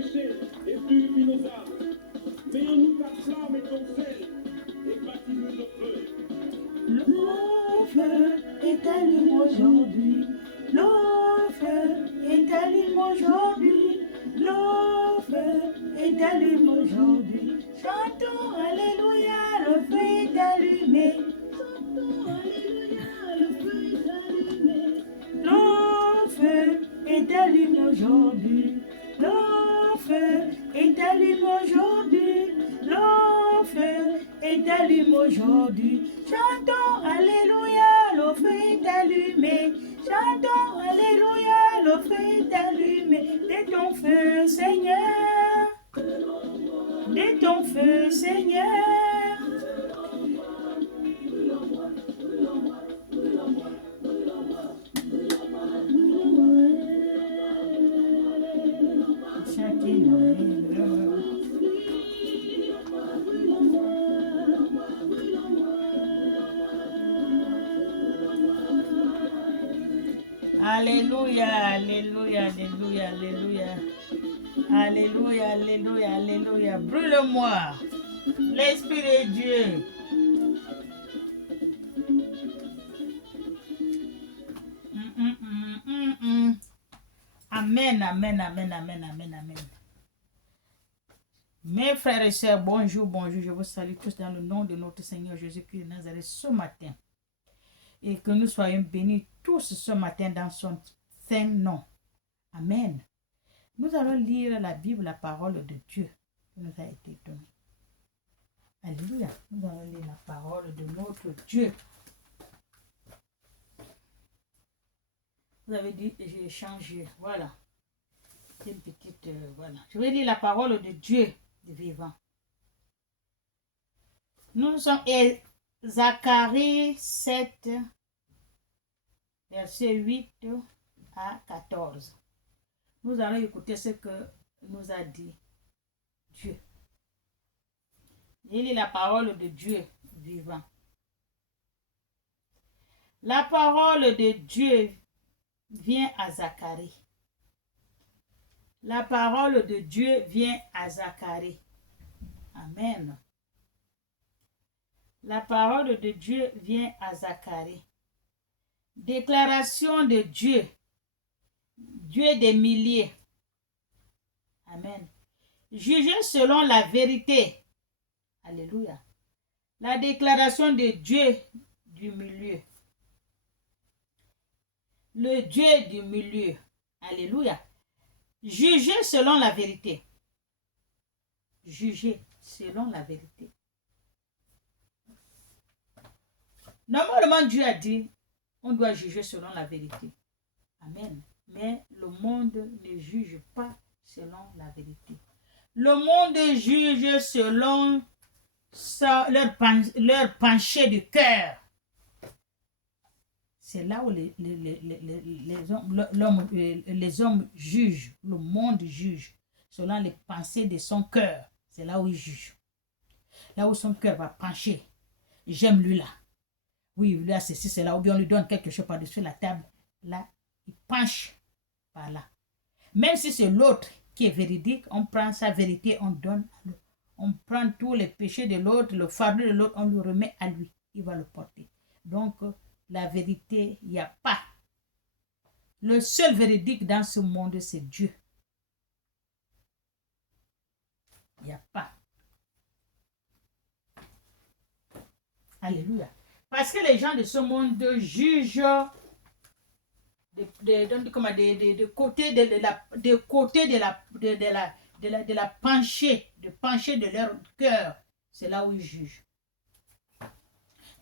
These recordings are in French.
péché et purifie nos âmes. Mets-nous ta flamme et ton sel et bâtis-nous le feu. Le feu est allumé aujourd'hui. Le feu est allumé aujourd'hui. Le feu est allumé aujourd'hui. Chantons Alléluia, le feu est allumé. Chantons Alléluia, le feu est allumé. Le feu est allumé aujourd'hui. Le feu est allumé aujourd'hui. Le feu est allumé aujourd'hui. Chantons Alléluia, le feu est allumé. Chantons Alléluia, le feu est allumé. De ton feu, Seigneur. De ton feu, Seigneur. Alléluia, alléluia, alléluia, alléluia. Alléluia, alléluia, alléluia. Brûle-moi, l'Esprit de Dieu. Amen, amen, amen, amen, amen, amen. Mes frères et sœurs, bonjour, bonjour. Je vous salue tous dans le nom de notre Seigneur Jésus-Christ de Nazareth ce matin. Et que nous soyons bénis tous ce matin dans son saint nom. Amen. Nous allons lire la Bible, la parole de Dieu qui nous a été donnée. Alléluia. Nous allons lire la parole de notre Dieu. Vous avez dit, j'ai changé. Voilà. C'est une petite, voilà. Je vais lire la parole de Dieu, de vivant. Nous sommes Zacharie 7, verset 8 à 14. Nous allons écouter ce que nous a dit Dieu. Il est la parole de Dieu vivant. La parole de Dieu vient à Zacharie. La parole de Dieu vient à Zacharie. Amen. La parole de Dieu vient à Zacharie. Déclaration de Dieu. Dieu des milliers. Amen. Jugez selon la vérité. Alléluia. La déclaration de Dieu du milieu. Le Dieu du milieu. Alléluia. Jugez selon la vérité. Jugez selon la vérité. Normalement, Dieu a dit, on doit juger selon la vérité. Amen. Mais le monde ne juge pas selon la vérité. Le monde juge selon leur penchée du cœur. C'est là où les hommes jugent, le monde juge, selon les pensées de son cœur. C'est là où il juge. Là où son cœur va pencher. J'aime lui là. Oui, lui a ceci, c'est là. Ou bien on lui donne quelque chose par-dessus la table. Là, il penche par là. Même si c'est l'autre qui est véridique, on prend sa vérité, on donne à l'autre. On prend tous les péchés de l'autre, le fardeau de l'autre, on le remet à lui. Il va le porter. Donc, la vérité, il n'y a pas. Le seul véridique dans ce monde, c'est Dieu. Il n'y a pas. Alléluia. Parce que les gens de ce monde jugent de côté de la penchée, de leur cœur. C'est là où ils jugent.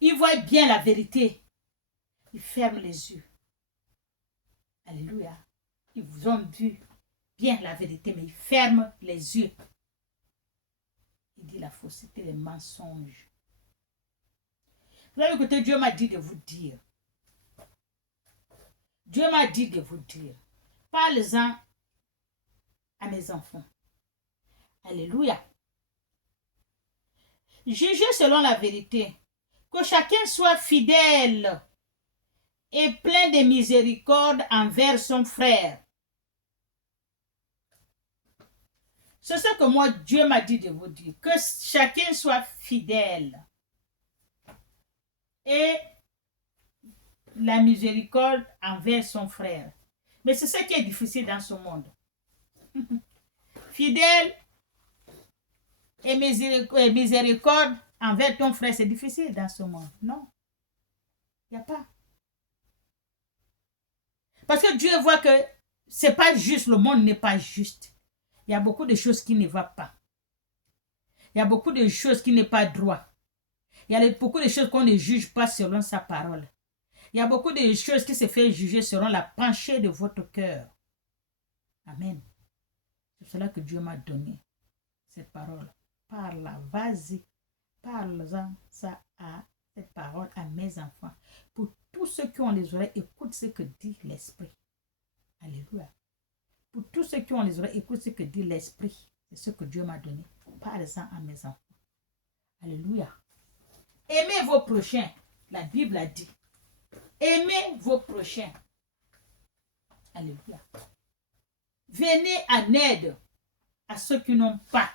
Ils voient bien la vérité. Ils ferment les yeux. Alléluia. Ils ont vu bien la vérité, mais ils ferment les yeux. Il dit la fausseté, les mensonges. Vous avez écouté, Dieu m'a dit de vous dire. Dieu m'a dit de vous dire. Parlez-en à mes enfants. Alléluia. Jugez selon la vérité. Que chacun soit fidèle et plein de miséricorde envers son frère. C'est ce que moi, Dieu m'a dit de vous dire. Que chacun soit fidèle. Et la miséricorde envers son frère. Mais c'est ce qui est difficile dans ce monde. Fidèle et miséricorde envers ton frère, c'est difficile dans ce monde. Non, il n'y a pas. Parce que Dieu voit que c'est pas juste, le monde n'est pas juste. Il y a beaucoup de choses qui ne vont pas. Il y a beaucoup de choses qui n'est pas droit. Il y a beaucoup de choses qu'on ne juge pas selon sa parole. Il y a beaucoup de choses qui se font juger selon la pensée de votre cœur. Amen. C'est cela que Dieu m'a donné, cette parole. Parle, vas-y, parle-en ça à cette parole à mes enfants. Pour tous ceux qui ont les oreilles, écoute ce que dit l'Esprit. Alléluia. Pour tous ceux qui ont les oreilles, écoute ce que dit l'Esprit. C'est ce que Dieu m'a donné. Parle-en à mes enfants. Alléluia. Aimez vos prochains. La Bible a dit. Aimez vos prochains. Alléluia. Venez en aide à ceux qui n'ont pas.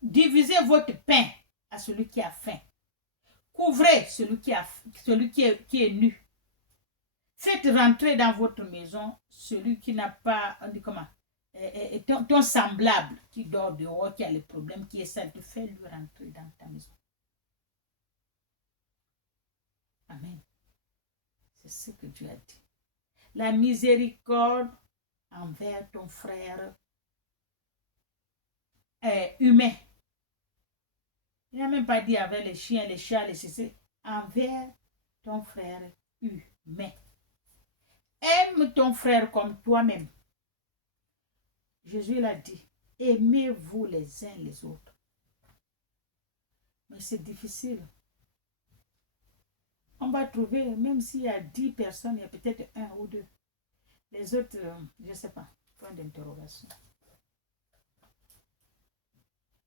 Divisez votre pain à celui qui a faim. Couvrez celui qui est nu. Faites rentrer dans votre maison celui qui n'a pas, ton semblable qui dort dehors, qui a les problèmes, qui est sale. Fais-lui rentrer dans ta maison. Amen. C'est ce que Dieu a dit. La miséricorde envers ton frère humain. Il n'a même pas dit avec les chiens, les chats, les chécis. Envers ton frère humain. Aime ton frère comme toi-même. Jésus l'a dit. Aimez-vous les uns les autres. Mais c'est difficile. On va trouver, même s'il y a 10 personnes, il y a peut-être 1 ou 2. Les autres, je ne sais pas. Point d'interrogation.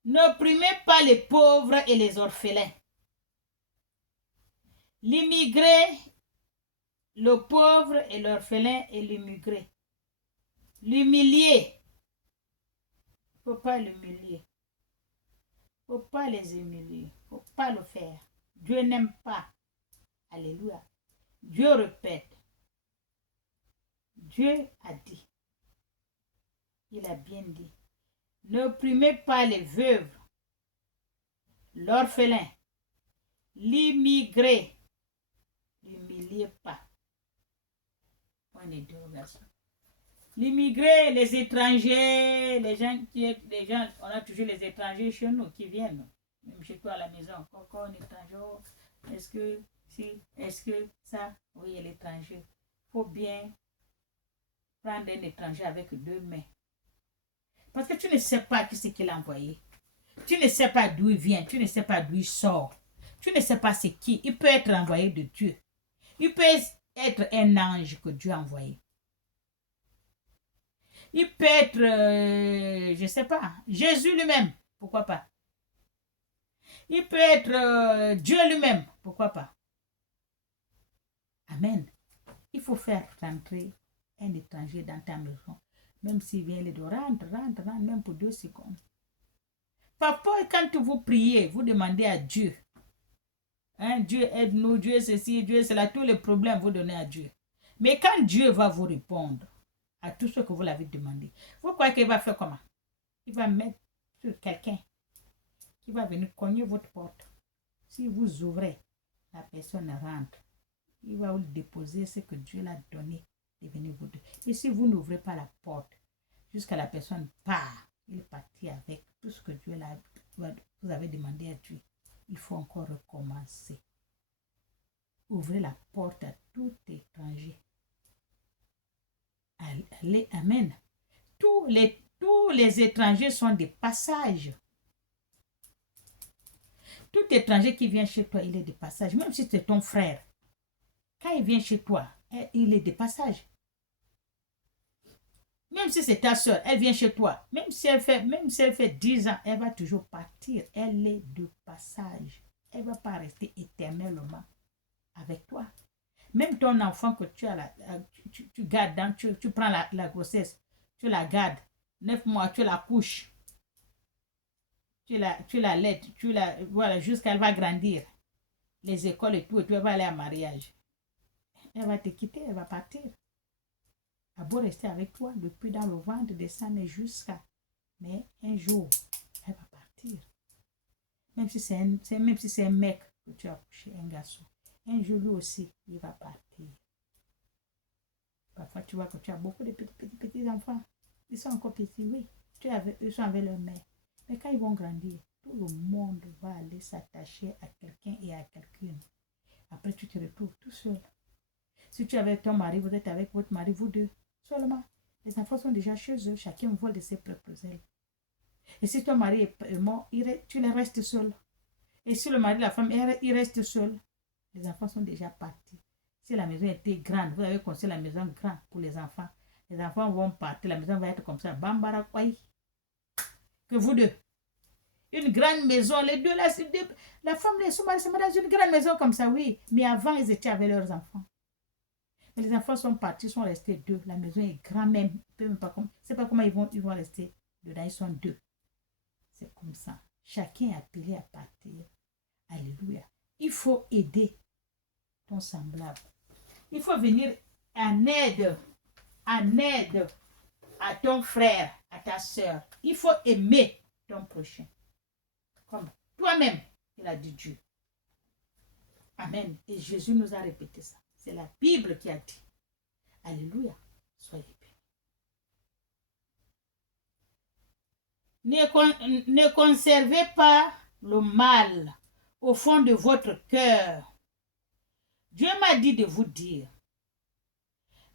N'opprimez pas les pauvres et les orphelins. L'immigré, le pauvre et l'orphelin et l'immigré. L'humilier. Il ne faut pas l'humilier. Il ne faut pas les humilier. Il ne faut pas le faire. Dieu n'aime pas. Alléluia. Dieu répète. Dieu a dit. Il a bien dit. N'opprimez pas les veuves, l'orphelin, l'immigré. N'humiliez pas. Point d'interrogation. L'immigré, les étrangers, les gens, on a toujours les étrangers chez nous qui viennent. Même chez toi à la maison. Encore un étranger. Est-ce que est-ce que ça, oui, l'étranger. Il faut bien prendre un étranger avec 2 mains. Parce que tu ne sais pas qui c'est qu'il a envoyé. Tu ne sais pas d'où il vient. Tu ne sais pas d'où il sort. Tu ne sais pas c'est qui. Il peut être envoyé de Dieu. Il peut être un ange que Dieu a envoyé. Il peut être, je ne sais pas, Jésus lui-même. Pourquoi pas? Il peut être Dieu lui-même. Pourquoi pas? Amen. Il faut faire rentrer un étranger dans ta maison. Même s'il vient les deux, rentre, même pour 2 secondes. Parfois, quand vous priez, vous demandez à Dieu. Hein, Dieu aide-nous, Dieu ceci, Dieu cela, tous les problèmes vous donnez à Dieu. Mais quand Dieu va vous répondre à tout ce que vous l'avez demandé, vous croyez qu'il va faire comment? Il va mettre sur quelqu'un qui va venir cogner votre porte. Si vous ouvrez, la personne rentre. Il va vous déposer ce que Dieu l'a donné de venir vous donner. Et si vous n'ouvrez pas la porte, jusqu'à la personne part, il est parti avec tout ce que Dieu vous avez demandé à Dieu. Il faut encore recommencer. Ouvrez la porte à tout étranger. Allez, amen. Tous les étrangers sont des passages. Tout étranger qui vient chez toi, il est de passage. Même si c'est ton frère. Quand il vient chez toi, il est de passage. Même si c'est ta soeur, elle vient chez toi. Même si elle fait 10 ans, elle va toujours partir. Elle est de passage. Elle ne va pas rester éternellement avec toi. Même ton enfant que tu gardes, tu prends la grossesse, tu la gardes. 9 mois, tu la couches. Tu la laites, voilà, jusqu'à elle va grandir. Les écoles et tout, et tu vas aller à mariage. Elle va te quitter, elle va partir. Elle a beau rester avec toi depuis dans le ventre de sa mère jusqu'à. Mais un jour, elle va partir. Même si c'est un mec que tu as couché, un garçon. Un jour, lui aussi, il va partir. Parfois, tu vois que tu as beaucoup de petits enfants. Ils sont encore petits, oui. Ils sont avec leur mère. Mais quand ils vont grandir, tout le monde va aller s'attacher à quelqu'un et à quelqu'une. Après, tu te retrouves tout seul. Si tu es avec ton mari, vous êtes avec votre mari, vous deux, seulement. Les enfants sont déjà chez eux, chacun vole de ses propres ailes. Et si ton mari est mort, tu les restes seul. Et si le mari de la femme, il reste seul. Les enfants sont déjà partis. Si la maison était grande, vous avez construit la maison grande pour les enfants. Les enfants vont partir, la maison va être comme ça. Bambara Kwai. Que vous deux. Une grande maison, les deux là, la femme et son mari sont dans une grande maison comme ça, oui. Mais avant, ils étaient avec leurs enfants. Mais les enfants sont partis, sont restés deux. La maison est grande même. Je ne sais pas comment ils vont rester dedans. Ils sont deux. C'est comme ça. Chacun est appelé à partir. Alléluia. Il faut aider ton semblable. Il faut venir en aide à ton frère, à ta soeur. Il faut aimer ton prochain. Comme toi-même, il a dit Dieu. Amen. Et Jésus nous a répété ça. C'est la Bible qui a dit. Alléluia. Soyez bénis. Ne conservez pas le mal au fond de votre cœur. Dieu m'a dit de vous dire,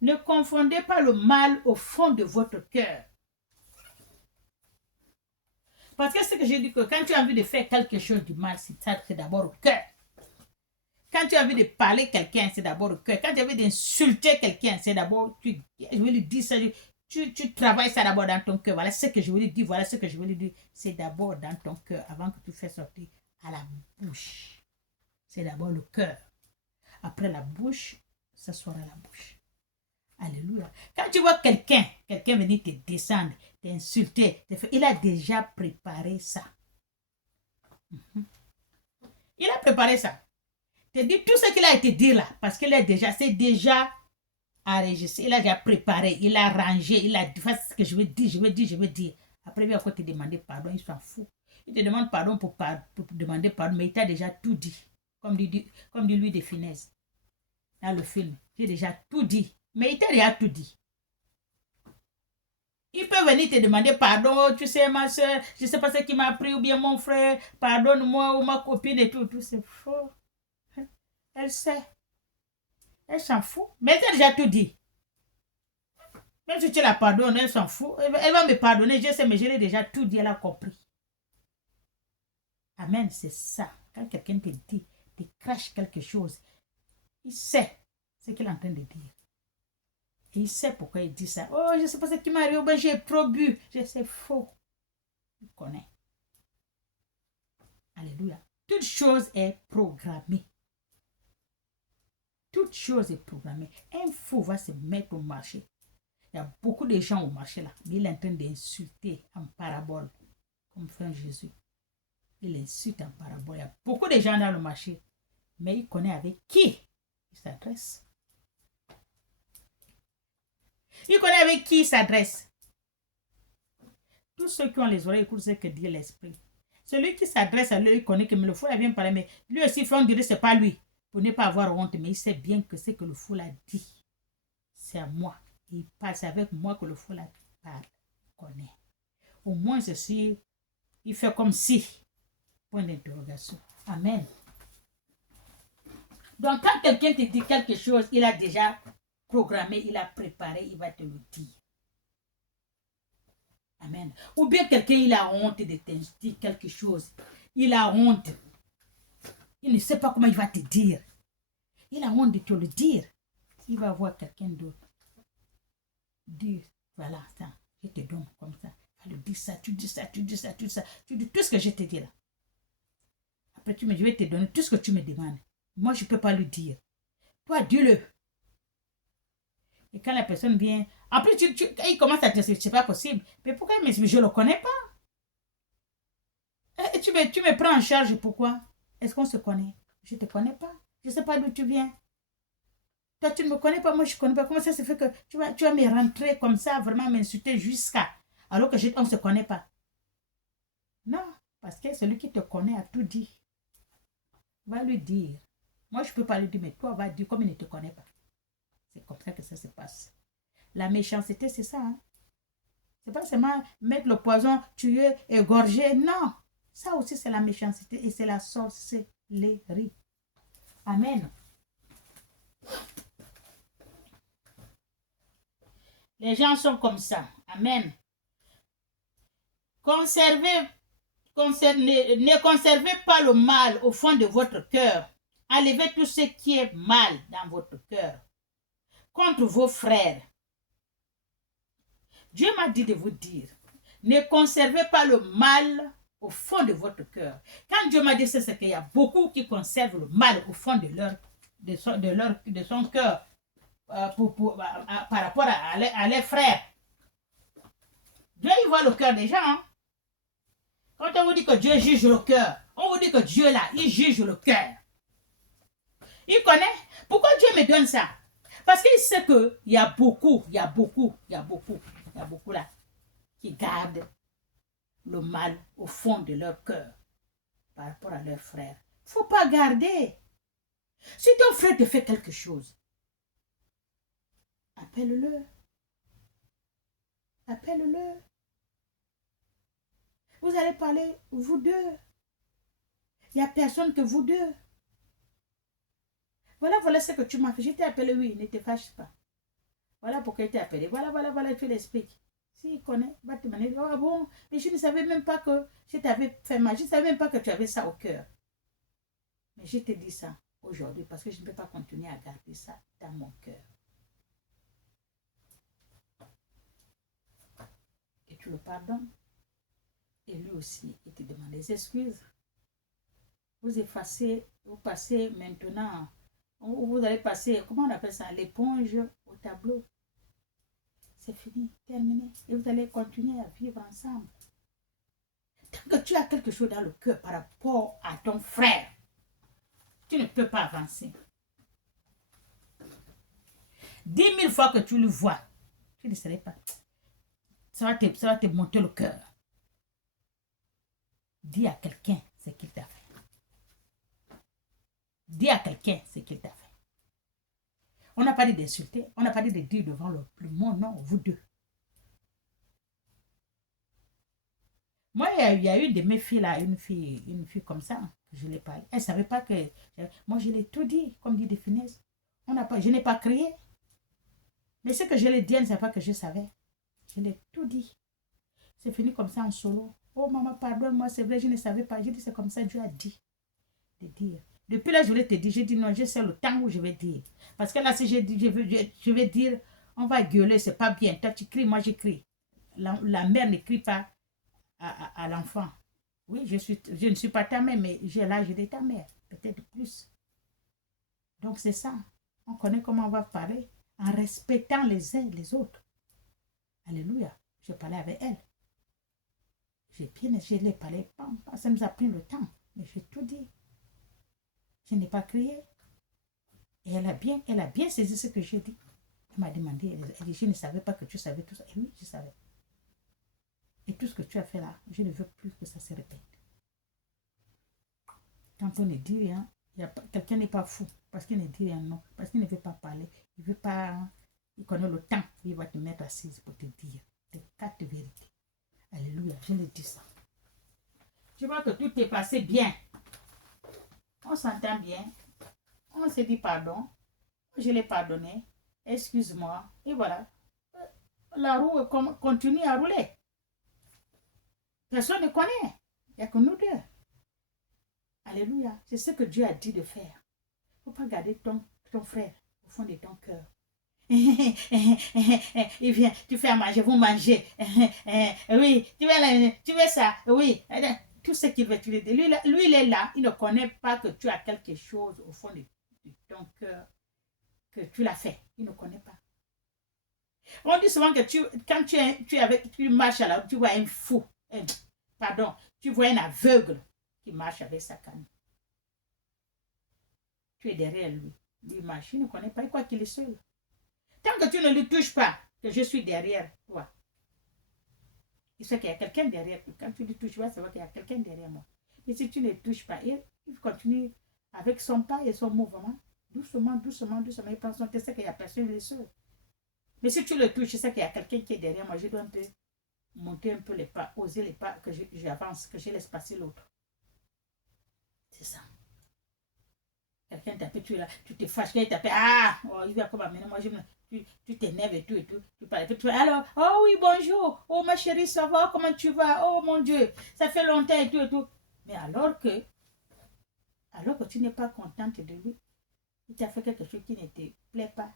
ne confondez pas le mal au fond de votre cœur. Parce que ce que j'ai dit, que quand tu as envie de faire quelque chose de mal, c'est d'abord au cœur. Quand tu as envie de parler à quelqu'un, c'est d'abord au cœur. Quand tu as envie d'insulter quelqu'un, c'est d'abord, je vais lui dire ça, tu travailles ça d'abord dans ton cœur. Voilà ce que je veux lui dire, voilà ce que je veux lui dire. C'est d'abord dans ton cœur, avant que tu fasses sortir à la bouche. C'est d'abord le cœur. Après la bouche, ça sera la bouche. Alléluia. Quand tu vois quelqu'un venir te descendre, t'insulter, il a déjà préparé ça. Il a préparé ça. Te dit tout ce qu'il a été dit là, parce qu'il c'est déjà enregistré, il a déjà préparé, il a rangé, il a dit ce que je veux dire. Après, il va te demander pardon, il s'en fout. Il te demande pardon pour demander pardon, mais il t'a déjà tout dit. Comme dit Louis de Funès dans le film. J'ai déjà tout dit. Mais il t'a déjà tout dit. Il peut venir te demander pardon, tu sais, ma soeur, je ne sais pas ce qui m'a pris, ou bien mon frère, pardonne-moi, ou ma copine et tout. Tout c'est faux. Elle sait. Elle s'en fout. Mais elle t'a déjà tout dit. Même si tu la pardonnes, elle s'en fout. Elle va me pardonner, je sais, mais je l'ai déjà tout dit, elle a compris. Amen, c'est ça. Quand quelqu'un te dit, te crache quelque chose, il sait ce qu'il est en train de dire. Et il sait pourquoi il dit ça. Oh, je ne sais pas ce qui m'arrive, ben j'ai trop bu. C'est faux. Il connaît. Alléluia. Toute chose est programmée. Toute chose est programmée. Un fou va se mettre au marché. Il y a beaucoup de gens au marché là. Mais il est en train d'insulter en parabole. Comme frère Jésus. Il insulte en parabole. Il y a beaucoup de gens dans le marché. Mais il connaît avec qui il s'adresse. Il connaît avec qui il s'adresse. Tous ceux qui ont les oreilles écoutent ce que dit l'esprit. Celui qui s'adresse à lui, il connaît que le fou vient parler, mais lui aussi, on dirait que ce n'est pas lui. Pour ne pas avoir honte, mais il sait bien que ce que le fou a dit, c'est à moi. Il parle, c'est avec moi que le fou parle. Il connaît. Au moins, ceci, il fait comme si. Point d'interrogation. Amen. Donc, quand quelqu'un te dit quelque chose, il a déjà programmé, il a préparé, il va te le dire. Amen. Ou bien quelqu'un, il a honte de te dire quelque chose. Il a honte. Il ne sait pas comment il va te dire. Il a honte de te le dire. Il va voir quelqu'un d'autre. Dire, voilà, ça, je te donne comme ça. Tu dis ça, tu dis ça, tu dis ça, tu dis ça. Tu dis tout ce que je te dis là. Après, je vais te donner tout ce que tu me demandes. Moi, je ne peux pas le dire. Toi, dis-le. Et quand la personne vient, en plus, il commence à te dire, c'est pas possible. Mais pourquoi? Mais je ne le connais pas. Et tu me prends en charge, pourquoi? Est-ce qu'on se connaît? Je ne te connais pas. Je ne sais pas d'où tu viens. Toi, tu ne me connais pas, moi, je ne connais pas. Comment ça se fait que tu vas me rentrer comme ça, vraiment m'insulter jusqu'à... Alors que on ne se connaît pas. Non, parce que celui qui te connaît a tout dit. Va lui dire. Moi, je ne peux pas lui dire, mais toi, va dire comme il ne te connaît pas. C'est comme ça que ça se passe. La méchanceté, c'est ça. Hein? C'est pas seulement mettre le poison, tuer, égorger. Non. Ça aussi, c'est la méchanceté et c'est la sorcellerie. Amen. Les gens sont comme ça. Amen. Ne conservez pas le mal au fond de votre cœur. Enlevez tout ce qui est mal dans votre cœur contre vos frères. Dieu m'a dit de vous dire, ne conservez pas le mal au fond de votre cœur. Quand Dieu m'a dit ça, c'est qu'il y a beaucoup qui conservent le mal au fond de son cœur par rapport à leurs frères. Dieu, il voit le cœur des gens. Hein? Quand on vous dit que Dieu juge le cœur, on vous dit que Dieu, là, il juge le cœur. Il connaît. Pourquoi Dieu me donne ça? Parce qu'il sait qu'il y a beaucoup là, qui gardent le mal au fond de leur cœur par rapport à leurs frères. Il ne faut pas garder. Si ton frère te fait quelque chose, appelle-le. Appelle-le. Vous allez parler, vous deux. Il n'y a personne que vous deux. Voilà ce que tu m'as fait. Je t'ai appelé, oui, ne te fâche pas. Voilà pourquoi il t'a appelé. Voilà, tu l'expliques. S'il connaît, va te demander, ah bon, mais je ne savais même pas que je t'avais fait mal. Je ne savais même pas que tu avais ça au cœur. Mais je te dis ça aujourd'hui parce que je ne peux pas continuer à garder ça dans mon cœur. Et tu le pardonnes. Et lui aussi, il te demande des excuses. Vous effacez, vous passez maintenant, vous allez passer, comment on appelle ça, l'éponge au tableau. C'est fini, terminé. Et vous allez continuer à vivre ensemble. Tant que tu as quelque chose dans le cœur par rapport à ton frère, tu ne peux pas avancer. 10 000 fois que tu le vois, tu ne serais pas. Ça va te monter le cœur. Dis à quelqu'un ce qu'il t'a fait. Dis à quelqu'un ce qu'il t'a fait. On n'a pas dit d'insulter, on n'a pas dit de dire devant le monde, non, vous deux. Moi, il y a eu de mes filles là, une fille comme ça, je l'ai parlé. Elle ne savait pas que... Moi, je l'ai tout dit, comme dit de finesse. Je n'ai pas crié. Mais ce que je l'ai dit, elle ne savait pas que je savais. Je l'ai tout dit. C'est fini comme ça en solo. Oh maman, pardonne-moi, c'est vrai, je ne savais pas. J'ai dit, c'est comme ça, Dieu a dit. De dire. Depuis là, je voulais te dire, j'ai dit non, je sais le temps où je vais dire. Parce que là, si je vais dire, on va gueuler, c'est pas bien. Toi, tu cries, moi, j'écris. La mère ne crie pas à l'enfant. Oui, je ne suis pas ta mère, mais j'ai l'âge de ta mère, peut-être plus. Donc, c'est ça. On connaît comment on va parler en respectant les uns les autres. Alléluia. Je parlais avec elle. Je l'ai parlé, ça nous a pris le temps, mais j'ai tout dit. Je n'ai pas crié. Et elle a bien saisi ce que j'ai dit. Elle m'a demandé, elle dit, je ne savais pas que tu savais tout ça. Et oui, je savais. Et tout ce que tu as fait là, je ne veux plus que ça se répète. Quand on ne dit rien, quelqu'un n'est pas fou. Parce qu'il ne dit rien, non. Parce qu'il ne veut pas parler. Il connaît le temps. Il va te mettre assise pour te dire tes 4 vérités. Alléluia, je le dis ça. Tu vois que tout est passé bien. On s'entend bien. On se dit pardon. Je l'ai pardonné. Excuse-moi. Et voilà. La roue continue à rouler. Personne ne connaît. Il n'y a que nous deux. Alléluia. C'est ce que Dieu a dit de faire. Il ne faut pas garder ton frère au fond de ton cœur. Il vient, tu fais à manger, vous mangez. Oui, tu veux ça. Oui. Tout ce qu'il veut, tu le dis. Lui, il est là. Il ne connaît pas que tu as quelque chose au fond de ton cœur, que tu l'as fait. Il ne connaît pas. On dit souvent que quand tu marches là, tu vois un fou. Pardon, tu vois un aveugle qui marche avec sa canne. Tu es derrière lui. Lui marche, il ne connaît pas, il croit qu'il est seul. Tant que tu ne lui touches pas, que je suis derrière toi, il sait qu'il y a quelqu'un derrière. Quand tu lui touches, tu vas savoir qu'il y a quelqu'un derrière moi. Et si tu ne touches pas, il continue avec son pas et son mouvement. Doucement, doucement, doucement. Il prend son temps, c'est qu'il n'y a personne, il est seul. Mais si tu le touches, je sais qu'il y a quelqu'un qui est derrière moi. Je dois un peu monter un peu les pas, oser les pas, que j'avance, que je laisse passer l'autre. C'est ça. Quelqu'un t'appelle, tu es là, tu te fâches, quelqu'un t'appelle, il va comme amener, moi, tu t'énerves et tout, tu parles, tu fais, alors, oh oui, bonjour, oh ma chérie, ça va, comment tu vas, oh mon Dieu, ça fait longtemps et tout. Mais alors que tu n'es pas contente de lui, il t'a fait quelque chose qui ne te plaît pas,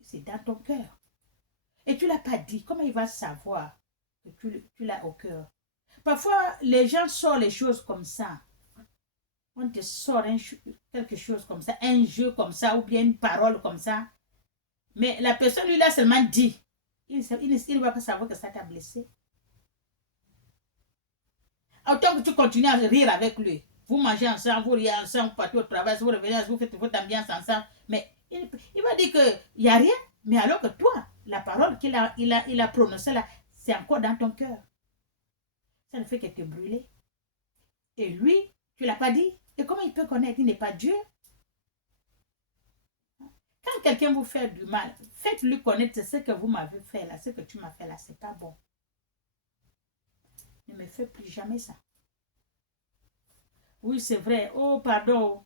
c'est dans ton cœur. Et tu ne l'as pas dit, comment il va savoir que tu l'as au cœur? Parfois, les gens sortent les choses comme ça. On te sort quelque chose comme ça, un jeu comme ça, ou bien une parole comme ça. Mais la personne, lui, l'a seulement dit. Il ne va pas savoir que ça t'a blessé. Autant que tu continues à rire avec lui. Vous mangez ensemble, vous riez ensemble, vous partez au travail, vous revenez, vous faites votre ambiance ensemble. Mais il va dire qu'il n'y a rien. Mais alors que toi, la parole qu'il a prononcée là, c'est encore dans ton cœur. Ça ne fait que te brûler. Et lui, tu ne l'as pas dit. Et comment il peut connaître? Il n'est pas Dieu. Quand quelqu'un vous fait du mal, faites-lui connaître ce que vous m'avez fait là, ce que tu m'as fait là, c'est pas bon. Ne me fais plus jamais ça. Oui, c'est vrai. Oh, pardon.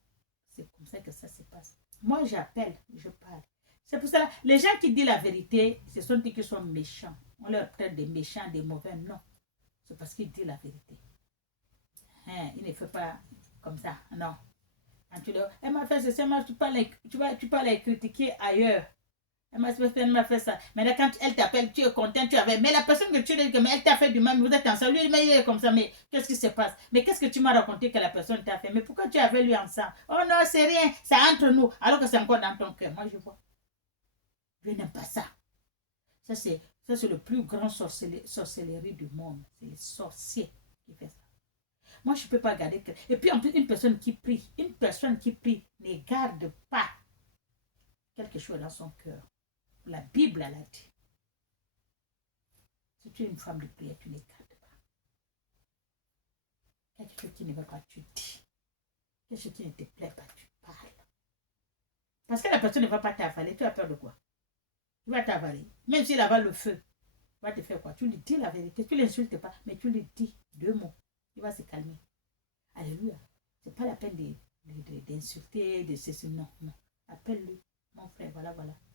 C'est comme ça que ça se passe. Moi, j'appelle, je parle. C'est pour cela, les gens qui disent la vérité, ce sont ceux qui sont méchants. On leur traite des méchants, des mauvais. Non. C'est parce qu'ils disent la vérité. Il ne fait pas comme ça. Non. Quand tu leur elle m'a fait ça, tu peux les critiquer ailleurs. Elle m'a fait ça. Mais quand elle t'appelle, tu es content, tu avais. Mais la personne que tu dis que elle t'a fait du mal, vous êtes ensemble. Lui, mais il est comme ça. Mais qu'est-ce qui se passe? Mais qu'est-ce que tu m'as raconté que la personne t'a fait? Mais pourquoi tu avais lui ensemble? Oh non, c'est rien. C'est entre nous. Alors que c'est encore dans ton cœur. Moi, je vois. Je n'aime pas ça. Ça, c'est le plus grand sorcellerie du monde. C'est les sorciers qui font ça. Moi, je ne peux pas garder. Et puis, en plus, une personne qui prie ne garde pas quelque chose dans son cœur. La Bible, elle a dit. Si tu es une femme de prière, tu ne gardes pas. Quelque chose qui ne va pas, tu dis. Quelque chose qui ne te plaît pas, tu parles. Parce que la personne ne va pas t'avaler. Tu as peur de quoi? Il va t'avaler. Même s'il avale le feu, il va te faire quoi? Tu lui dis la vérité. Tu ne l'insultes pas, mais tu lui dis 2 mots. Il va se calmer. Alléluia. Ce n'est pas la peine d'insulter, de ceci. Non, non. Appelle-lui. Mon frère, voilà.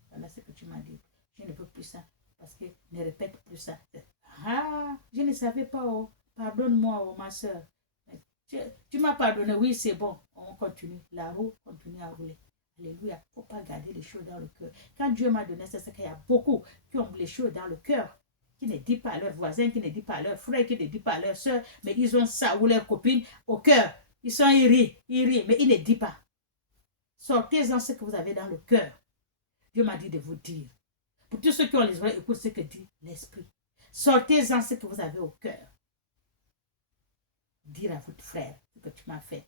Voilà ce que tu m'as dit. Je ne veux plus ça. Parce que ne répète plus ça. Je ne savais pas. Oh. Pardonne-moi, oh, ma soeur. Tu m'as pardonné. Oui, c'est bon. On continue. La roue continue à rouler. Alléluia. Il ne faut pas garder les choses dans le cœur. Quand Dieu m'a donné ça, c'est qu'il y a beaucoup qui ont les choses dans le cœur, qui ne disent pas à leurs voisins, qui ne disent pas à leurs frères, qui ne disent pas à leurs soeurs, mais ils ont ça ou leurs copines au cœur. Ils sont rient, mais ils ne disent pas. Sortez-en ce que vous avez dans le cœur. Dieu m'a dit de vous dire. Pour tous ceux qui ont les oreilles, écoutez ce que dit l'Esprit. Sortez-en ce que vous avez au cœur. Dire à votre frère ce que tu m'as fait,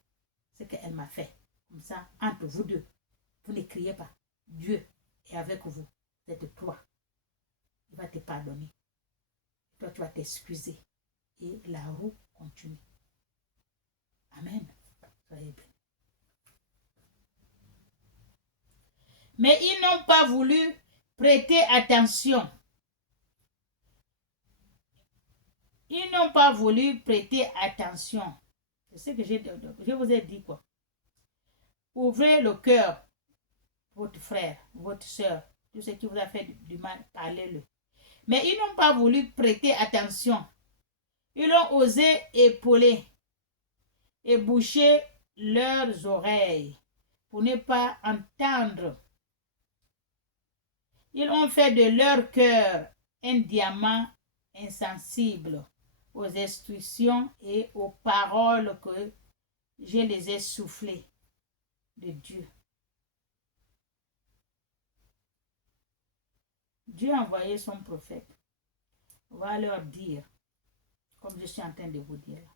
ce qu'elle m'a fait. Comme ça, entre vous deux, vous ne criez pas. Dieu est avec vous. Vous êtes toi. Il va te pardonner. Toi, tu vas t'excuser. Et la roue continue. Amen. Soyez bénis. Mais ils n'ont pas voulu prêter attention. Ils n'ont pas voulu prêter attention. C'est ce que je vous ai dit, quoi. Ouvrez le cœur, votre frère, votre soeur, tout ce qui vous a fait du mal, parlez-le. Mais ils n'ont pas voulu prêter attention. Ils ont osé épauler et boucher leurs oreilles pour ne pas entendre. Ils ont fait de leur cœur un diamant insensible aux instructions et aux paroles que je les ai soufflées de Dieu. Dieu a envoyé son prophète. On va leur dire, comme je suis en train de vous dire là.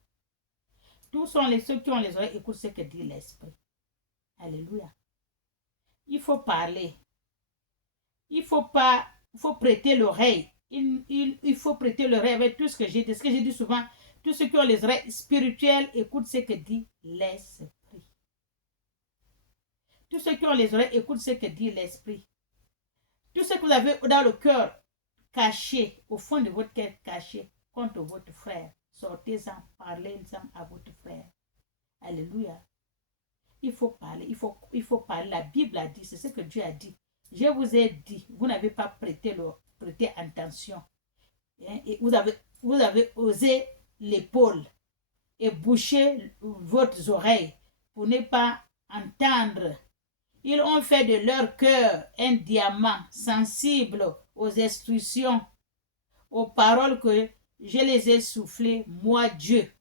Tous sont ceux qui ont les oreilles, écoutent ce que dit l'Esprit. Alléluia. Il faut parler. Il faut prêter l'oreille. Il faut prêter l'oreille avec tout ce que j'ai dit. Ce que j'ai dit souvent, tous ceux qui ont les oreilles spirituelles écoutent ce que dit l'Esprit. Tous ceux qui ont les oreilles écoutent ce que dit l'Esprit. Tout ce que vous avez dans le cœur caché, au fond de votre cœur caché, contre votre frère, sortez-en, parlez-en à votre frère. Alléluia. Il faut parler, il faut parler. La Bible a dit, c'est ce que Dieu a dit. Je vous ai dit, vous n'avez pas prêté attention. Et vous avez osé l'épaule et bouché vos oreilles pour ne pas entendre. Ils ont fait de leur cœur un diamant sensible aux instructions, aux paroles que je les ai soufflées, moi Dieu.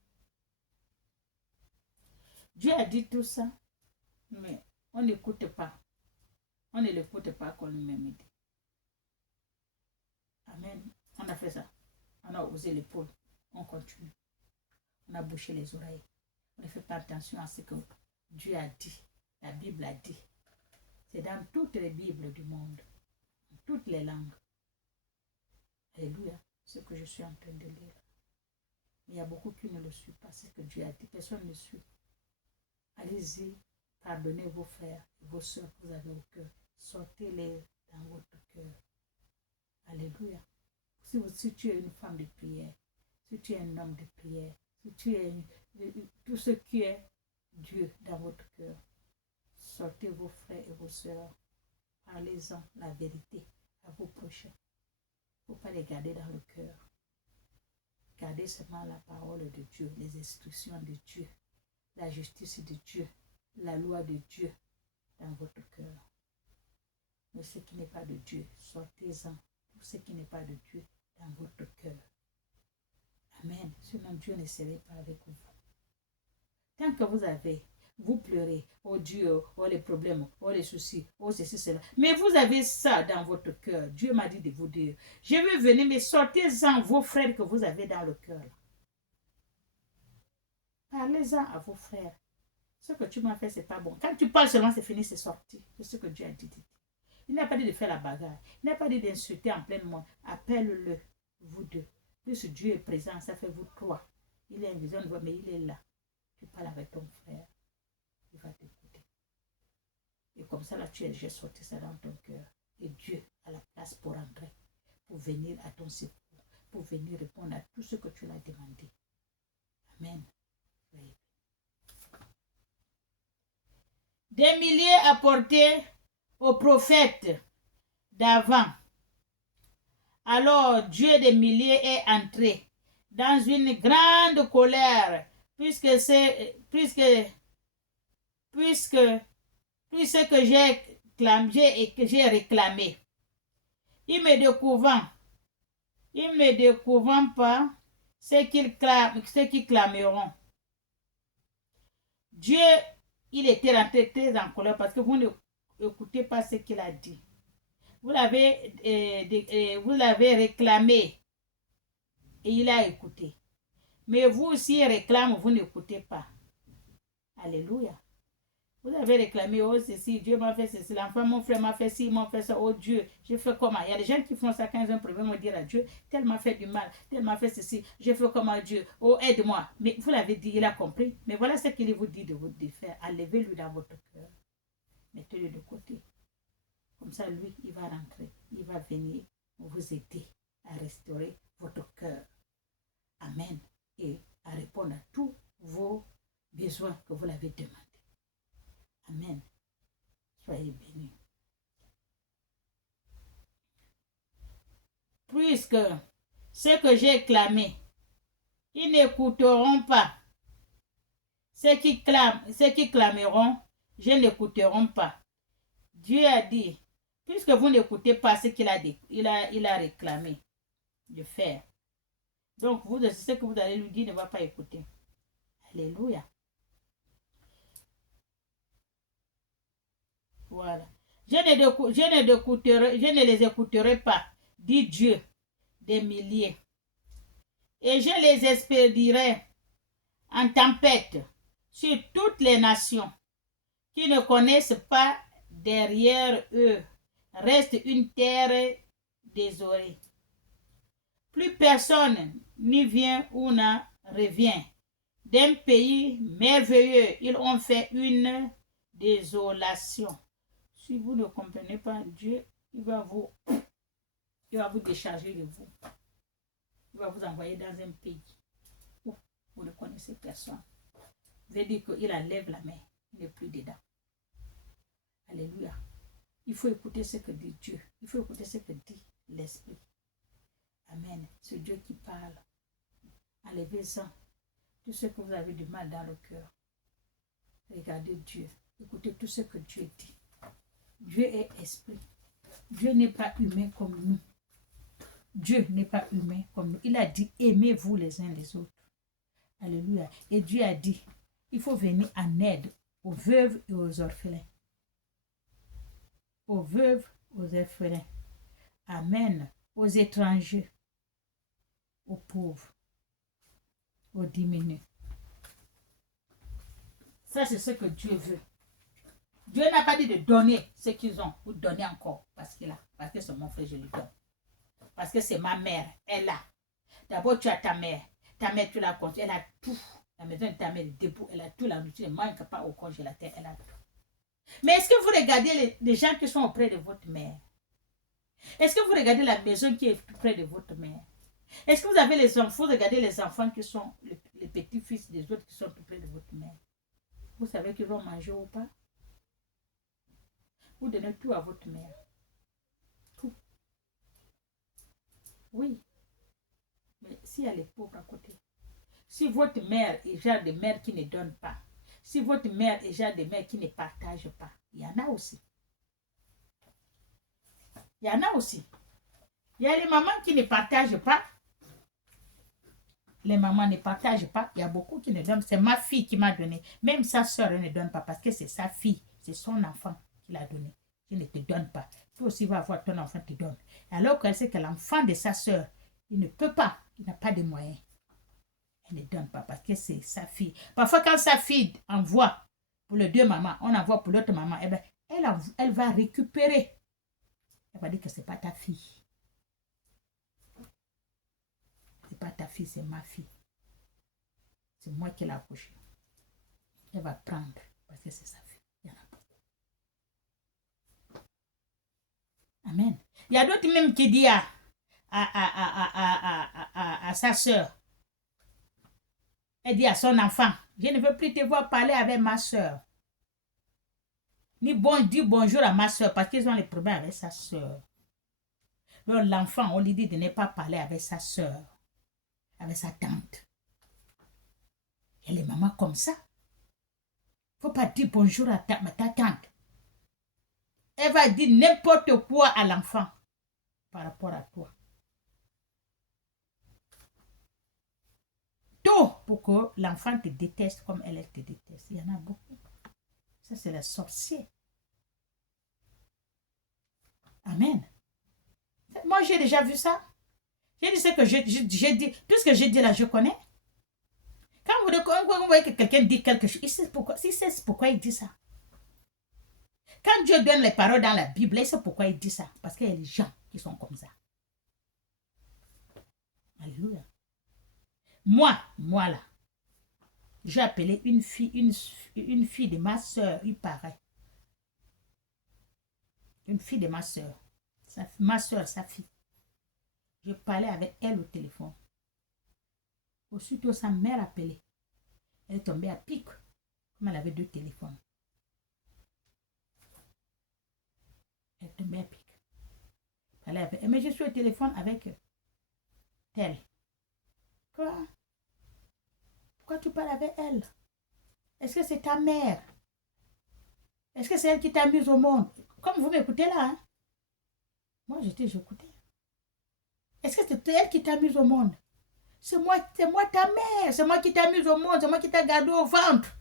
Dieu a dit tout ça, mais on n'écoute pas. On ne l'écoute pas comme lui-même dit. Amen. On a fait ça. On a osé l'épaule. On continue. On a bouché les oreilles. On ne fait pas attention à ce que Dieu a dit. La Bible a dit. C'est dans toutes les Bibles du monde. Dans toutes les langues. Alléluia. Ce que je suis en train de lire. Il y a beaucoup qui ne le suivent pas. Ce que Dieu a dit. Personne ne le suit. Allez-y. Pardonnez vos frères et vos soeurs que vous avez au cœur. Sortez-les dans votre cœur. Alléluia. Si tu es une femme de prière, si tu es un homme de prière, si tu es tout ce qui est Dieu dans votre cœur, sortez vos frères et vos soeurs. Parlez-en la vérité à vos prochains. Il ne faut pas les garder dans le cœur. Gardez seulement la parole de Dieu, les instructions de Dieu, la justice de Dieu, la loi de Dieu dans votre cœur. Mais ce qui n'est pas de Dieu, sortez-en. Tout ce qui n'est pas de Dieu dans votre cœur. Amen. Sinon Dieu ne serait pas avec vous. Tant que vous pleurez, oh Dieu, oh les problèmes, oh les soucis, oh ceci, cela. Mais vous avez ça dans votre cœur. Dieu m'a dit de vous dire, je veux venir, mais sortez-en vos frères que vous avez dans le cœur. Parlez-en à vos frères. Ce que tu m'as fait, c'est pas bon. Quand tu parles seulement, c'est fini, c'est sorti. C'est ce que Dieu a dit. Il n'a pas dit de faire la bagarre. Il n'a pas dit d'insulter en plein monde. Appelle-le, vous deux. Puisque Dieu est présent, ça fait vous trois. Il est invisible, mais il est là. Tu parles avec ton frère. Il va t'écouter. Et comme ça, là, j'ai sorti ça dans ton cœur. Et Dieu a la place pour entrer, pour venir à ton secours, pour venir répondre à tout ce que tu l'as demandé. Amen. Oui. Des milliers apportés aux prophètes d'avant. Alors Dieu des milliers est entré dans une grande colère puisque que j'ai réclamé. Il me découvrant pas ce qu'ils clameront. Dieu, il était rentré très en colère parce que vous n'écoutez pas ce qu'il a dit. Vous l'avez réclamé et il a écouté. Mais vous aussi, il réclame, vous n'écoutez pas. Alléluia. Vous avez réclamé, oh ceci, Dieu m'a fait ceci, l'enfant, mon frère m'a fait ci, il m'a fait ça, oh Dieu, je fais comment? Il y a des gens qui font ça quand ils ont un problème, me dire à Dieu, tel m'a fait du mal, tel m'a fait ceci, je fais comment Dieu, oh aide-moi. Mais vous l'avez dit, il a compris. Mais voilà ce qu'il vous dit de vous faire, enlevez-lui dans votre cœur. Mettez-le de côté. Comme ça, lui, il va rentrer, il va venir vous aider à restaurer votre cœur. Amen. Et à répondre à tous vos besoins que vous l'avez demandé. Amen. Soyez bénis. Puisque ce que j'ai clamé, ils n'écouteront pas. Ceux qui clameront, je n'écouteront pas. Dieu a dit, puisque vous n'écoutez pas ce qu'il a dit, il a réclamé de faire. Donc, ce que vous allez lui dire ne va pas écouter. Alléluia. Voilà. Je ne les écouterai pas. dit Dieu, des milliers. Et je les expédierai en tempête sur toutes les nations qui ne connaissent pas derrière eux. Reste une terre désolée. Plus personne n'y vient ou n'en revient. D'un pays merveilleux, ils ont fait une désolation. Si vous ne comprenez pas Dieu, il va vous décharger de vous. Il va vous envoyer dans un pays où vous ne connaissez personne. Vous allez dire qu'il enlève la main, il n'est plus dedans. Alléluia. Il faut écouter ce que dit Dieu. Il faut écouter ce que dit l'Esprit. Amen. C'est Dieu qui parle. Enlevez-en tout ce que vous avez du mal dans le cœur. Regardez Dieu. Écoutez tout ce que Dieu dit. Dieu est esprit. Dieu n'est pas humain comme nous. Dieu n'est pas humain comme nous. Il a dit, aimez-vous les uns les autres. Alléluia. Et Dieu a dit, il faut venir en aide aux veuves et aux orphelins. Aux veuves, aux orphelins. Amen. Aux étrangers. Aux pauvres. Aux diminués. Ça, c'est ce que Dieu veut. Dieu n'a pas dit de donner ce qu'ils ont, ou de donner encore, parce qu'il a. Parce que c'est mon frère, je lui donne. Parce que c'est ma mère, elle a. D'abord, tu as ta mère. Ta mère, tu l'as construite, elle a tout. La maison de ta mère est debout, elle a tout, la nourriture ne manque pas au congélateur, elle a tout. Mais est-ce que vous regardez les gens qui sont auprès de votre mère? Est-ce que vous regardez la maison qui est près de votre mère? Est-ce que vous avez les enfants, vous regardez les enfants qui sont les petits-fils des autres qui sont tout près de votre mère? Vous savez qu'ils vont manger ou pas? Vous donnez tout à votre mère. Tout. Oui. Mais si elle est pauvre à côté, si votre mère est genre de mère qui ne donne pas, si votre mère est genre de mère qui ne partage pas, il y en a aussi. Il y en a aussi. Il y a les mamans qui ne partagent pas. Les mamans ne partagent pas. Il y a beaucoup qui ne donnent. C'est ma fille qui m'a donné. Même sa soeur ne donne pas parce que c'est sa fille. C'est son enfant qui l'a donné. Je ne te donne pas. Toi aussi va voir ton enfant te donne. Alors qu'elle sait que l'enfant de sa soeur, il ne peut pas. Il n'a pas de moyens. Elle ne donne pas parce que c'est sa fille. Parfois, quand sa fille envoie pour les deux mamans, on envoie pour l'autre maman, eh bien, elle va récupérer. Elle va dire que ce n'est pas ta fille. Ce n'est pas ta fille, c'est ma fille. C'est moi qui l'ai accouchée. Elle va prendre parce que c'est sa fille. Il y en a beaucoup. Amen. Il y a d'autres même qui disent à sa soeur, elle dit à son enfant, je ne veux plus te voir parler avec ma soeur. Ni dire bonjour à ma soeur parce qu'ils ont les problèmes avec sa soeur. Donc l'enfant, on lui dit de ne pas parler avec sa soeur, avec sa tante. Il y a les mamans comme ça. Il ne faut pas dire bonjour à ta tante. Elle va dire n'importe quoi à l'enfant par rapport à toi. Tout pour que l'enfant te déteste comme elle te déteste. Il y en a beaucoup. Ça, c'est les sorciers. Amen. Moi, j'ai déjà vu ça. J'ai dit ce que j'ai dit. Tout ce que j'ai dit là, je connais. Quand vous voyez que quelqu'un dit quelque chose, il sait pourquoi il dit ça. Quand Dieu donne les paroles dans la Bible, il sait pourquoi il dit ça. Parce qu'il y a des gens qui sont comme ça. Alléluia. Moi là, j'ai appelé une fille de ma soeur, il paraît. Une fille de ma soeur. Ma soeur, sa fille. Je parlais avec elle au téléphone. Aussitôt, sa mère appelait. Elle est tombée à pic. Comme elle avait 2 téléphones. Elle est tombée à pic. Mais je suis au téléphone avec elle. Quoi? Pourquoi tu parles avec elle? Est-ce que c'est ta mère? Est-ce que c'est elle qui t'a mise au monde? Comme vous m'écoutez là, hein? Moi, j'écoutais. Est-ce que c'est elle qui t'a mise au monde? C'est moi ta mère. C'est moi qui t'a mise au monde. C'est moi qui t'a gardé au ventre.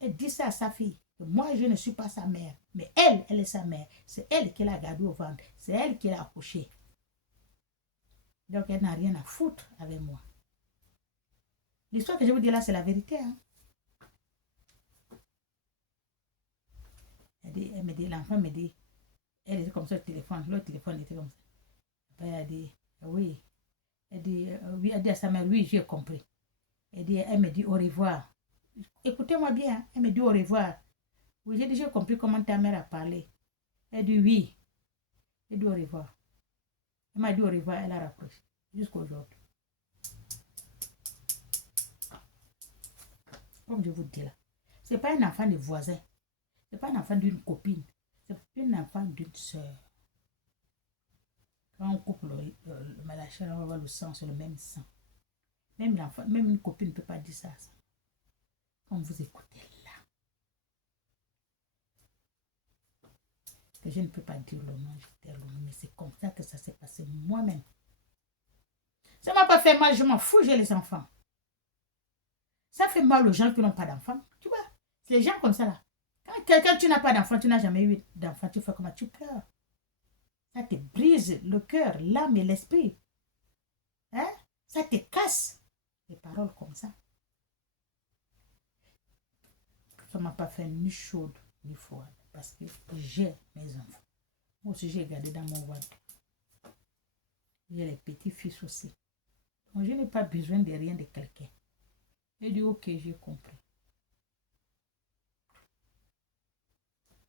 Elle dit ça à sa fille. Moi, je ne suis pas sa mère. Mais elle est sa mère. C'est elle qui l'a gardée au ventre. C'est elle qui l'a accouchée. Donc, elle n'a rien à foutre avec moi. L'histoire que je vous dis là, c'est la vérité. Hein? Elle me dit, l'enfant me dit, elle était comme ça, le téléphone, l'autre téléphone était comme ça. Après, elle a dit, oui. Elle dit, oui, elle dit à sa mère, oui, j'ai compris. Elle me dit au revoir. Écoutez-moi bien, hein. Elle me dit au revoir. Oui, j'ai déjà compris comment ta mère a parlé. Elle dit oui. Elle dit au revoir. Elle m'a dit au revoir, elle a rapproché. Jusqu'à aujourd'hui. Comme je vous dis là. Ce n'est pas un enfant de voisin. Ce n'est pas un enfant d'une copine. C'est un enfant d'une soeur. Quand on coupe la chair, on va voir le sang, c'est le même sang. Même une copine ne peut pas dire ça. Quand vous écoutez là. Que je ne peux pas dire le nom, mais c'est comme ça que ça s'est passé moi-même. Ça ne m'a pas fait mal, je m'en fous, j'ai les enfants. Ça fait mal aux gens qui n'ont pas d'enfants. Tu vois, c'est les gens comme ça là. Quand tu n'as pas d'enfant, tu n'as jamais eu d'enfant, tu fais comment? Tu pleures. Ça te brise le cœur, l'âme et l'esprit. Hein? Ça te casse. Des paroles comme ça. Ça ne m'a pas fait ni chaude ni froide. Parce que j'ai mes enfants. Moi aussi, j'ai gardé dans mon ventre. J'ai les petits-fils aussi. Donc, je n'ai pas besoin de rien de quelqu'un. J'ai dit, ok, j'ai compris.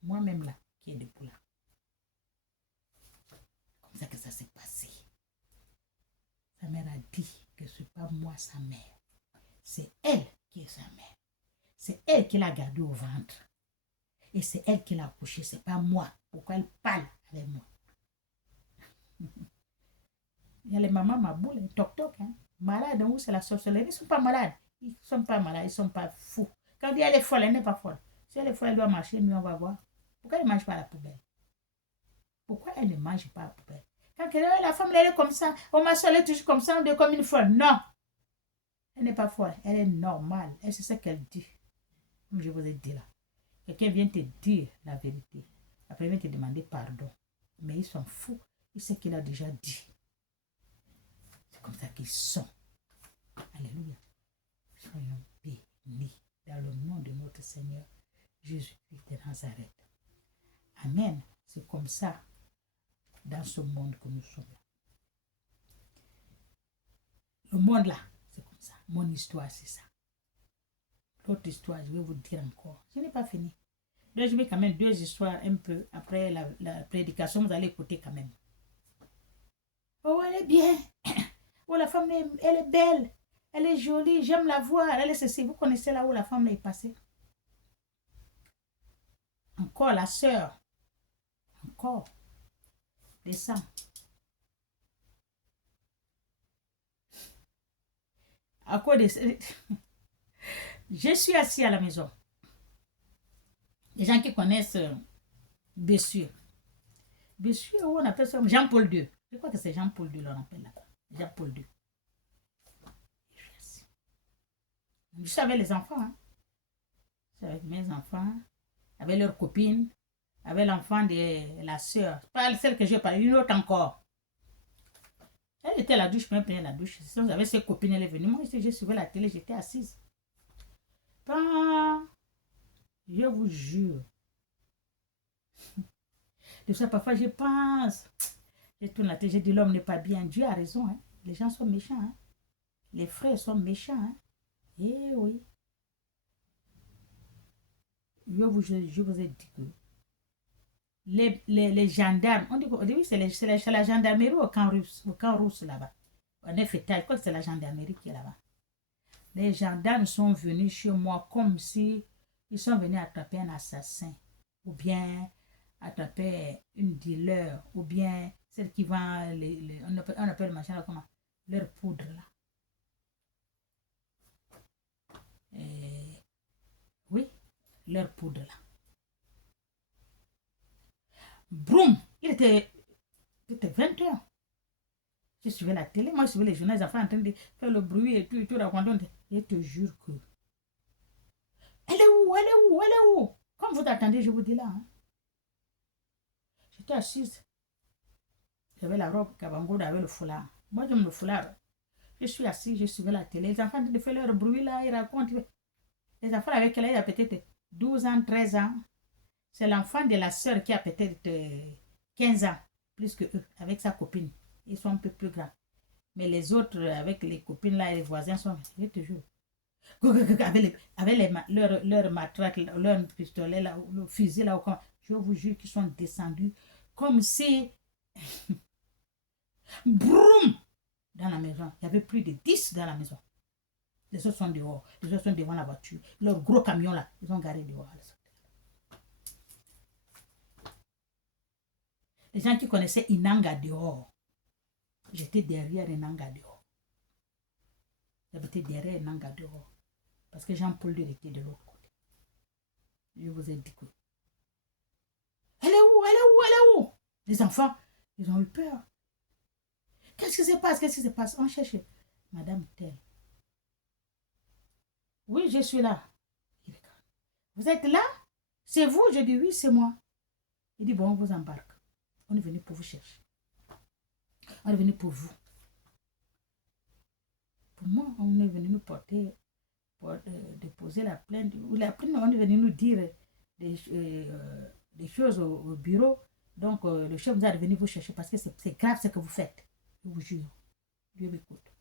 Moi-même là, qui est debout là. Comme ça que ça s'est passé. Sa mère a dit que ce n'est pas moi sa mère. C'est elle qui est sa mère. C'est elle qui l'a gardée au ventre. Et c'est elle qui l'a accouché. Ce n'est pas moi. Pourquoi elle parle avec moi? Il y a les mamans maboules, les toc-toc, hein, malades, où c'est la sorcellerie. Ils ne sont pas malades. Ils ne sont pas malades, ils ne sont pas fous. Quand elle est folle, elle n'est pas folle. Si elle est folle, elle doit marcher, mais on va voir. Pourquoi elle ne mange pas la poubelle? Pourquoi elle ne mange pas la poubelle? Quand la femme, elle est comme ça, on m'a elle est toujours comme ça, on est comme une folle. Non! Elle n'est pas folle, elle est normale. Elle sait ce qu'elle dit. Comme je vous ai dit là. Quelqu'un vient te dire la vérité. Après, il vient te demander pardon. Mais ils sont fous. Ils savent qu'il a déjà dit. C'est comme ça qu'ils sont. Alléluia. Soyons bénis dans le nom de notre Seigneur Jésus-Christ de Nazareth. Amen. C'est comme ça dans ce monde que nous sommes là. Le monde là, c'est comme ça. Mon histoire, c'est ça. L'autre histoire, je vais vous dire encore. Je n'ai pas fini. Donc, je mets quand même 2 histoires un peu après la prédication. Vous allez écouter quand même. Oh, elle est bien. Oh, la femme, elle est belle. Elle est jolie. J'aime la voir. Elle est ceci. Vous connaissez là où la femme est passée? Encore la sœur. Encore. Descends. À quoi de... Je suis assis à la maison. Les gens qui connaissent Bessieux. Bessieux, où on appelle ça Jean-Paul II. Je crois que c'est Jean-Paul II, l'on appelle là-bas. Jean-Paul II. Je suis assis. Je suis avec les enfants. Hein. Je suis avec mes enfants, avec leurs copines, avec l'enfant de la sœur. Pas celle que j'ai parlé, une autre encore. Elle était à la douche, même prenait la douche. Avec ses copines, elle est venue. Moi, j'ai suivi la télé, j'étais assise. Je vous jure. De ça, parfois, je pense. Je tourne la tête, je dis l'homme n'est pas bien. Dieu a raison. Hein. Les gens sont méchants. Hein. Les frères sont méchants. Hein. Eh oui. Je vous ai dit que les gendarmes, on dit au début, c'est la gendarmerie au camp russe là-bas. En effet, je crois que c'est la gendarmerie qui est là-bas. Les gendarmes sont venus chez moi comme si ils sont venus attraper un assassin, ou bien attraper une dealer, ou bien celle qui vend, on appelle le machin là comment? Leur poudre là. Oui, leur poudre là. Broum! Il était 20h. Je suivais la télé, moi je suivais les journaux, les enfants en train de faire le bruit et tout racontant. Je te jure que. Elle est où? Elle est où? Elle est où? Comme vous attendez, je vous dis là. Hein. J'étais assise. J'avais la robe Kabangoda avec le foulard. Moi, je me foulard. Je suis assis, je suivais la télé. Les enfants de faire leur bruit là, ils racontent. Les enfants avec elle, il a peut-être 12 ans, 13 ans. C'est l'enfant de la sœur qui a peut-être 15 ans, plus que eux, avec sa copine. Ils sont un peu plus grands. Mais les autres, avec les copines là et les voisins, sont, je te jure, avec leur matraque, leur pistolet, là, le fusil là, je vous jure qu'ils sont descendus comme si, broum, dans la maison. Il y avait plus de 10 dans la maison. Les autres sont dehors, les autres sont devant la voiture. Leur gros camion là, ils ont garé dehors. Les gens qui connaissaient Inanga dehors, j'étais derrière Inanga dehors. J'étais derrière Inanga dehors. Parce que Jean-Paul était de l'autre côté. Je vous ai dit que. Elle est où? Elle est où? Elle est où? Les enfants, ils ont eu peur. Qu'est-ce qui se passe? Qu'est-ce qui se passe? On cherche. Madame telle. Oui, je suis là. Vous êtes là? C'est vous? Je dis oui, c'est moi. Il dit bon, on vous embarque. On est venu pour vous chercher. On est venu pour vous. Pour moi, on est venu nous porter pour déposer la plainte. La plainte, on est venu nous dire des choses au bureau. Donc, le chef nous a venu vous chercher parce que c'est grave ce que vous faites. Je vous jure. Dieu m'écoute.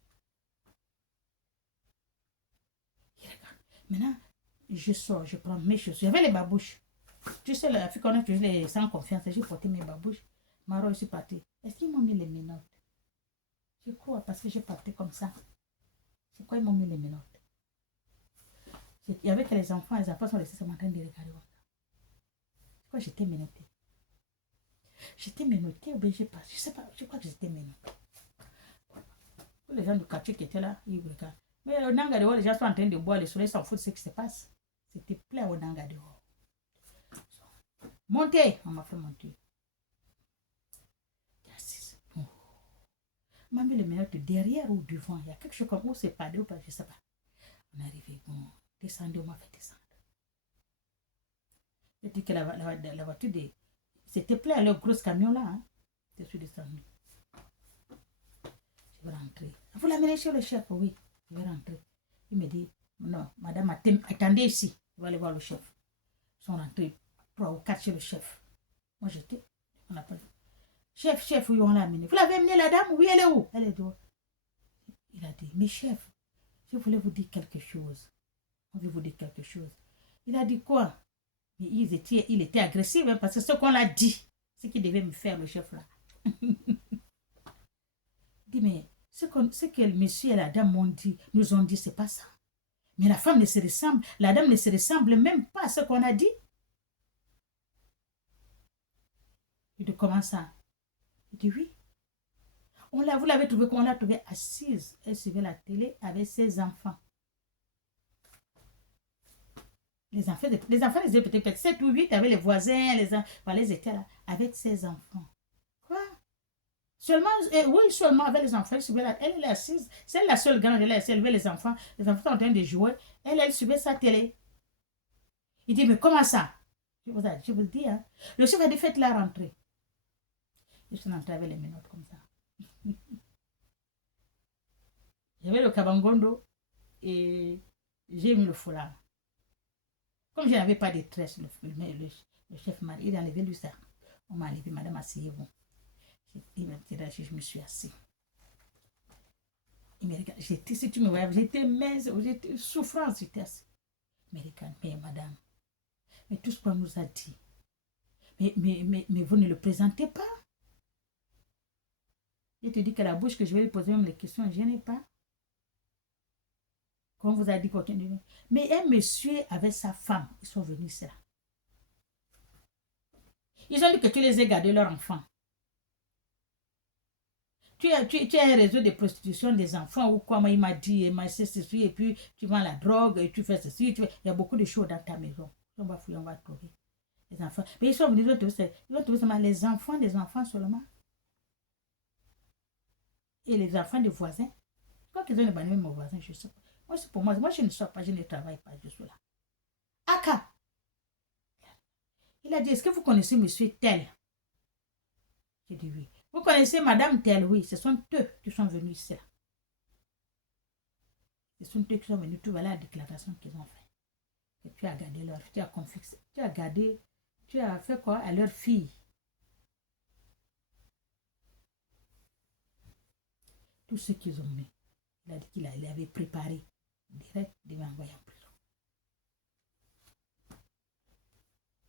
Maintenant, je sors, je prends mes chaussures. J'avais les babouches. Tu sais, la fille qu'on a toujours les sans confiance, j'ai porté mes babouches. Maro, je suis partie. Est-ce qu'ils m'ont mis les menottes? Je crois parce que j'ai parti comme ça. C'est quoi ils m'ont mis les menottes? Il y avait que les enfants sont restés en train de regarder. Pourquoi j'étais menottée? J'étais menottée ou bien j'ai pas? Je sais pas, je crois que j'étais menottée. Les gens du quartier qui étaient là, ils regardent. Mais au Nanga dehors, les gens sont en train de boire, le soleil s'en fout de ce qui se passe. C'était plein au Nanga dehors. Montez! On m'a fait monter. Oh. On m'a mis les menottes derrière ou devant. Il y a quelque chose comme où c'est pas ou pas, je sais pas. On est arrivé, bon, descendez, on m'a fait descendre. J'ai dit que la voiture, c'était plein, le gros camion là. Hein. Je suis descendu. Je vais rentrer. Vous l'amenez chez le chef? Oui, je vais rentrer. Il me dit, non, madame, attendez ici. Je vais aller voir le chef. Ils sont rentrés 3 ou 4 chez le chef. Moi, j'étais, on appelle. Chef, oui, on l'a amené. Vous l'avez amené, la dame? Oui, elle est où? Elle est dehors. Il a dit, mais chef, je voulais vous dire quelque chose. On veut vous dire quelque chose. Il a dit quoi? Mais il était agressif hein, parce que ce qu'on l'a dit, ce qu'il devait me faire, le chef là. Il dit, mais ce que le monsieur et la dame nous ont dit, c'est pas ça. Mais la femme ne se ressemble, la dame ne se ressemble même pas à ce qu'on a dit. Il dit, comment ça? Il dit, oui. Vous l'avez trouvé, on l'a trouvée assise. Elle suivait la télé avec ses enfants. Les enfants, ils étaient peut-être 7 ou 8 avec les voisins, les étaient là, avec ses enfants. Quoi? Seulement, oui, seulement avec les enfants, elle est assise. C'est la seule grande, elle a élevé les enfants sont en train de jouer. Elle suivait sa télé. Il dit, mais comment ça? Je vous le dis, hein. Le chef a dit, faites la rentrée. Je suis entrée avec les menottes comme ça. J'avais le kabangondo et j'ai mis le foulard. Comme je n'avais pas de tresse, le chef m'a dit, il a enlevé lui ça. On m'a enlevé, madame, asseyez-vous. Je me suis assise. Il me regarde, si tu me voyais, j'étais mince, j'étais souffrance, j'étais assise. Il me regarde, mais madame, mais tout ce qu'on nous a dit, mais vous ne le présentez pas. Je te dis que la bouche que je vais lui poser même les questions, je n'ai pas. Comme vous a dit, continuez. Mais un monsieur avec sa femme, ils sont venus là. Ils ont dit que tu les as gardés leurs enfants. Tu as un réseau de prostitution des enfants ou quoi, moi il m'a dit, et puis tu vends la drogue, et tu fais ceci, il y a beaucoup de choses dans ta maison. On va fouiller, on va trouver les enfants. Mais ils sont venus, ils vont trouver seulement les enfants des enfants seulement. Et les enfants des voisins. Quand ils ont les bannis, mes voisins, je sais pas. Moi, c'est pour moi, je ne sors pas, je ne travaille pas, je suis là. Aka! Il a dit, est-ce que vous connaissez monsieur tel? J'ai dit oui. Vous connaissez Madame Tel, oui, ce sont eux qui sont venus ici. Là. Ce sont eux qui sont venus, tout voilà la déclaration qu'ils ont fait. Et tu as gardé leur fille, tu as confixé, tu as gardé, tu as fait quoi à leur fille? Tout ce qu'ils ont mis. Il a dit qu'il avait préparé direct, il devait envoyer en prison.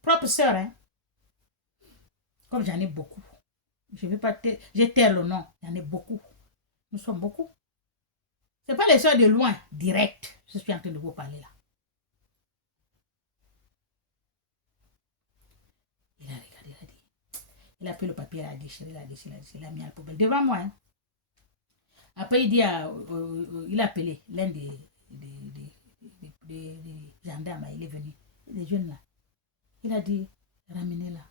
Propre sœur, hein? Comme j'en ai beaucoup. Je ne vais pas taire le nom, j'en ai beaucoup. Nous sommes beaucoup. Ce n'est pas les sœurs de loin, direct. Je suis en train de vous parler là. Il a regardé, il a dit. Il a pris le papier, il a déchiré, il a mis à la poubelle. Devant moi, hein? Après, il a appelé l'un des gendarmes, il est venu, les jeunes là. Il a dit, ramenez-la,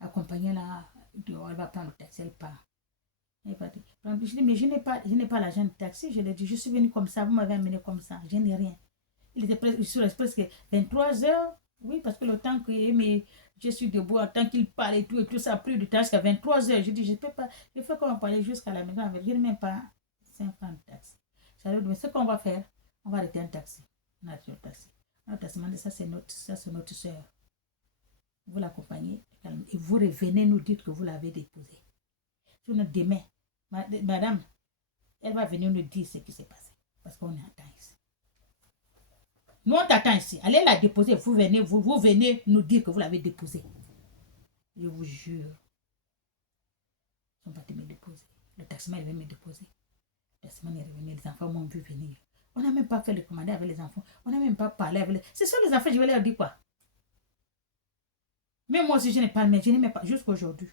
accompagnez-la, elle va prendre le taxi, elle part. Je dis, mais je n'ai pas l'argent de taxi, je lui ai dit, je suis venu comme ça, vous m'avez amené comme ça, je n'ai rien. Il était presque 23 heures, oui, parce que le temps que je suis debout, en temps qu'il parle et tout ça a pris du temps jusqu'à 23 heures. Je dis, je ne peux pas, je fais comment parler jusqu'à la maison, je n'ai même pas 5 francs de taxi. Mais ce qu'on va faire, on va arrêter un taxi. On arrête le taxi. Le taxi m'a dit, ça c'est notre soeur. Vous l'accompagnez et vous revenez nous dire que vous l'avez déposée. Sinon, demain, madame, elle va venir nous dire ce qui s'est passé. Parce qu'on est en temps ici. Nous, on t'attend ici. Allez la déposer. Vous venez nous dire que vous l'avez déposée. Je vous jure. Ils sont partis me déposer. Le taximan est venu me déposer. Le taximan est revenu. Les enfants m'ont vu venir. On n'a même pas fait le commander avec les enfants. On n'a même pas parlé avec les... Ce sont les enfants, je vais leur dire quoi? Mais moi aussi, je n'ai pas... Mais je n'ai même pas... Jusqu'aujourd'hui.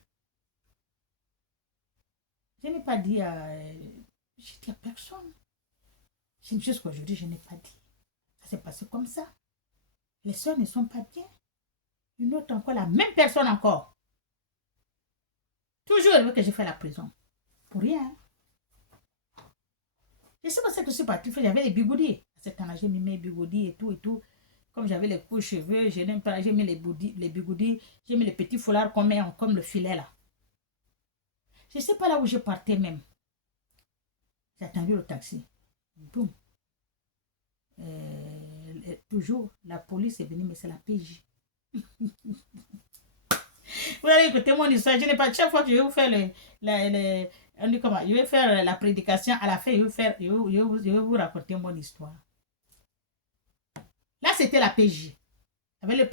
Je n'ai pas dit à... J'ai dit à personne. Jusqu'aujourd'hui, je n'ai pas dit. Ça s'est passé comme ça. Les soeurs ne sont pas bien. Une autre encore, la même personne encore. Toujours elle veut que je fasse la prison. Pour rien. Je sais pas ce que je suis partie faire. J'avais les bigoudis. À ce temps-là, j'ai mis mes bigoudis et tout et tout. Comme j'avais les coups cheveux, j'ai mis les bigoudis. J'ai mis les petits foulards qu'on met comme le filet là. Je ne sais pas là où je partais même. J'ai attendu le taxi. Boum. Toujours, la police est venue, mais c'est la PJ. Vous allez écouter mon histoire. Je n'ai pas. Chaque fois que je vais vous faire je vais faire la prédication, à la fin, je vais vous raconter mon histoire. Là, c'était la PJ. Avec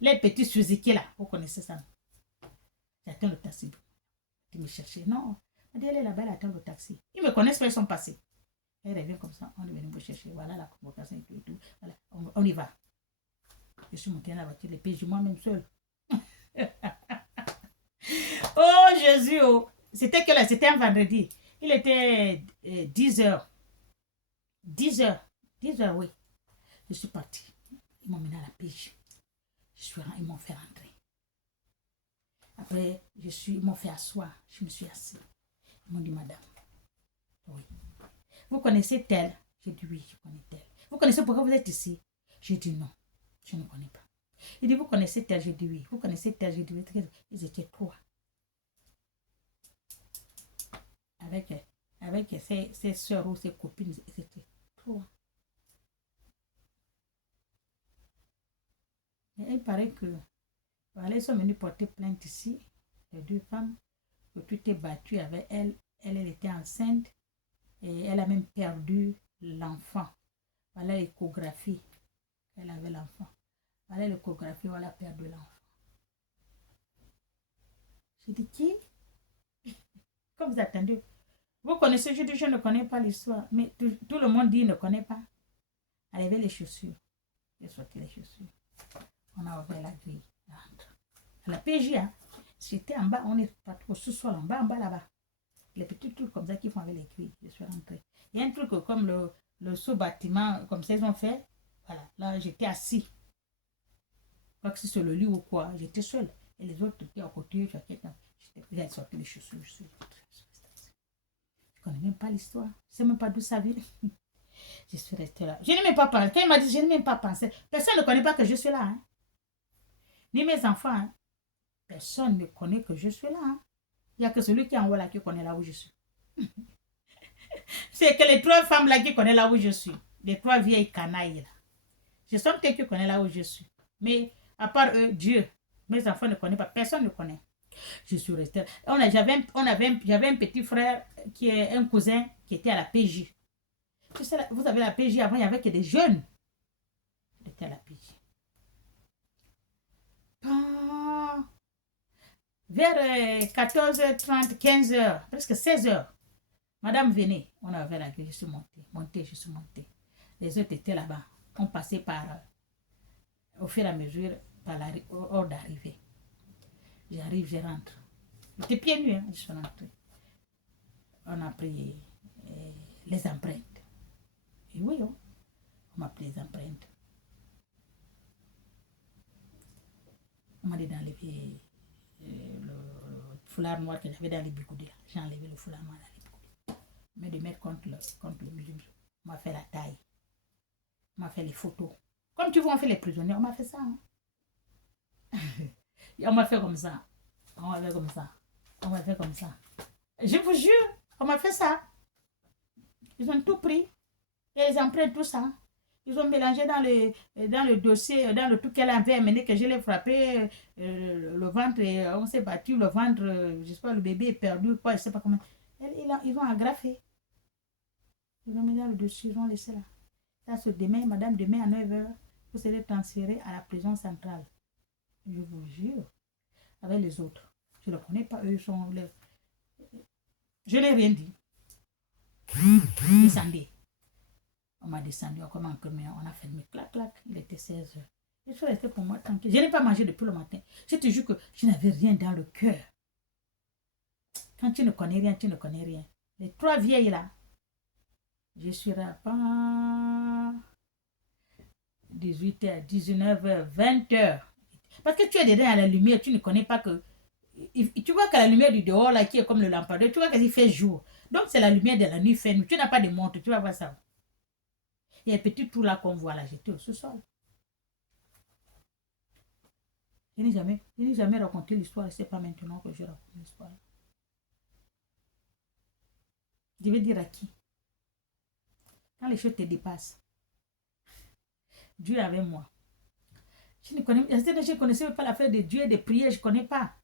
les petits Suzuki là. Vous connaissez ça? J'attends le taxi. Ils me cherchaient. Non. Elle dit, elle est là-bas, elle attend le taxi. Ils me connaissent pas, ils sont passés. Elle revient comme ça. On est venu me chercher. Voilà la convocation et tout et tout. Voilà. On y va. Je suis montée dans la voiture, les PJ, moi-même seule. Oh Jésus, oh. C'était quelle heure? C'était un vendredi. Il était 10h. 10h. 10h, oui. Je suis partie. Ils m'ont mené à la PJ. Ils m'ont fait rentrer. Après, ils m'ont fait asseoir. Je me suis assise. Ils m'ont dit, madame, oui. Vous connaissez tel? J'ai dit, oui, je connais tel. Vous connaissez pourquoi vous êtes ici? J'ai dit, non, je ne connais pas. Il dit, vous connaissez tel? J'ai dit, oui. Vous connaissez tel? J'ai dit, oui. Ils étaient trois. Avec ses soeurs ou ses copines, ils étaient trois. Et il paraît que voilà, ils sont venus porter plainte ici, les deux femmes, que tu t'es battu avec elle. Elle était enceinte et elle a même perdu l'enfant. Voilà l'échographie. Elle avait l'enfant. Voilà l'échographie, voilà, elle a perdu l'enfant. J'ai dit, qui? Comme vous attendez. Vous connaissez, je dis, je ne connais pas l'histoire. Mais tout le monde dit, il ne connaît pas. Elle avait les chaussures. J'ai sorti les chaussures. On a ouvert la grille. La PJ, hein, c'était en bas, on est parti au sous-sol, en bas là-bas. Les petits trucs comme ça qu'ils font avec les grilles. Je suis rentrée. Il y a un truc comme le sous-bâtiment, comme ça ils ont fait. Voilà, là j'étais assis. Je crois que c'est sur le lit ou quoi. J'étais seule. Et les autres étaient à côté. J'ai sorti les chaussures. Je ne connais même pas l'histoire. Je ne sais même pas d'où ça vient. Je suis restée là. Je n'ai même pas pensé. Quand il m'a dit, je n'ai même pas pensé. Personne ne connaît pas que je suis là. Hein. Ni mes enfants. Hein. Personne ne connaît que je suis là. Hein. Il n'y a que celui qui est en haut là qui connaît là où je suis. C'est que les 3 femmes là qui connaissent là où je suis. Les 3 vieilles canailles là. Ce sont eux qui connaissent là où je suis. Mais à part eux, Dieu, mes enfants ne connaissent pas. Personne ne connaît. Je suis restée. J'avais un petit frère qui est un cousin qui était à la PJ. Tu sais, vous avez la PJ avant, il n'y avait que des jeunes. Il était à la PJ. Vers 14h30, 15h, presque 16h, madame venait. On avait la gueule, je suis montée. Les autres étaient là-bas. On passait par, au fur et à mesure, par l'heure d'arrivée. J'arrive, je rentre. J'étais pieds nus, hein, je suis rentrée. On a pris les empreintes. Et oui, on m'a pris les empreintes. On m'a dit d'enlever le foulard noir que j'avais dans les bigoudis. J'ai enlevé le foulard noir dans les bigoudis. Mais de mettre contre le musulman. On m'a fait la taille. On m'a fait les photos. Comme tu vois, on fait les prisonniers. On m'a fait ça. Hein. On m'a fait comme ça. On m'a fait comme ça. On m'a fait comme ça. Je vous jure, on m'a fait ça. Ils ont tout pris. Et ils ont pris tout ça. Ils ont mélangé dans le dossier, dans le truc qu'elle avait amené, que je l'ai frappé, le ventre, et on s'est battu, le ventre, je sais pas, le bébé est perdu, quoi, je sais pas comment. Ils ont agrafé. Ils ont mis dans le dossier, ils ont laissé là. Ça, c'est demain, madame, demain à 9h, vous serez transféré à la prison centrale. Je vous jure. Avec les autres. Je ne les connais pas, eux sont les... Je n'ai rien dit. Descendez. On m'a descendu, on commence on a fermé, clac, clac, il était 16h. Je suis restée pour moi tranquille. Je n'ai pas mangé depuis le matin. Je te jure que je n'avais rien dans le cœur. Quand tu ne connais rien, tu ne connais rien. Les 3 vieilles là, je suis là, 18h, 19h, 20h. Parce que tu es dedans à la lumière, tu ne connais pas que... Tu vois que la lumière du dehors là, qui est comme le lampadaire, tu vois qu'il fait jour. Donc c'est la lumière de la nuit fait nuit. Tu n'as pas de montre, tu vas voir ça. Il y a un petit trou là qu'on voit là, j'étais au sous-sol. Je n'ai jamais raconté l'histoire, c'est pas maintenant que je raconte l'histoire. Je vais dire à qui? Quand les choses te dépassent, Dieu est avec moi. Je ne connaissais pas l'affaire de Dieu et de prière, je ne connais pas.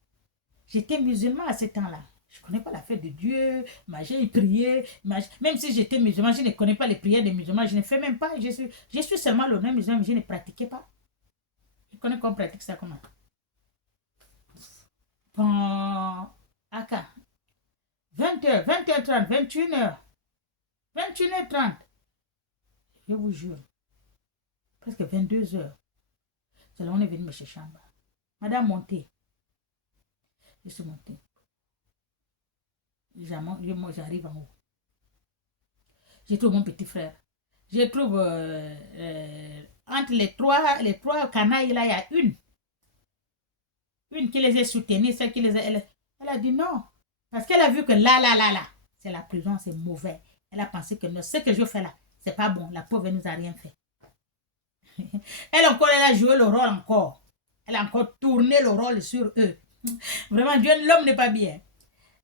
J'étais musulman à ce temps-là. Je ne connais pas l'affaire de Dieu, j'ai prié. Même si j'étais musulman, je ne connais pas les prières des musulmans. Je ne fais même pas. Je suis seulement le nom musulman, mais je ne pratiquais pas. Je connais qu'on pratique ça comment. Bon, Aka. 20h, 20h30, 21h. 21h30. Je vous jure. Presque 22h. C'est là on est venu me chercher en bas. Madame montée. Je suis montée. J'arrive en haut. Je trouve mon petit frère. Je trouve entre les trois canailles là, il y a une. Une qui les a soutenues, celle qui les a... Elle a dit non. Parce qu'elle a vu que là, c'est la prison, c'est mauvais. Elle a pensé que non, ce que je fais là, c'est pas bon. La pauvre, elle nous a rien fait. Elle a joué le rôle encore. Elle a encore tourné le rôle sur eux. Vraiment, Dieu, l'homme n'est pas bien.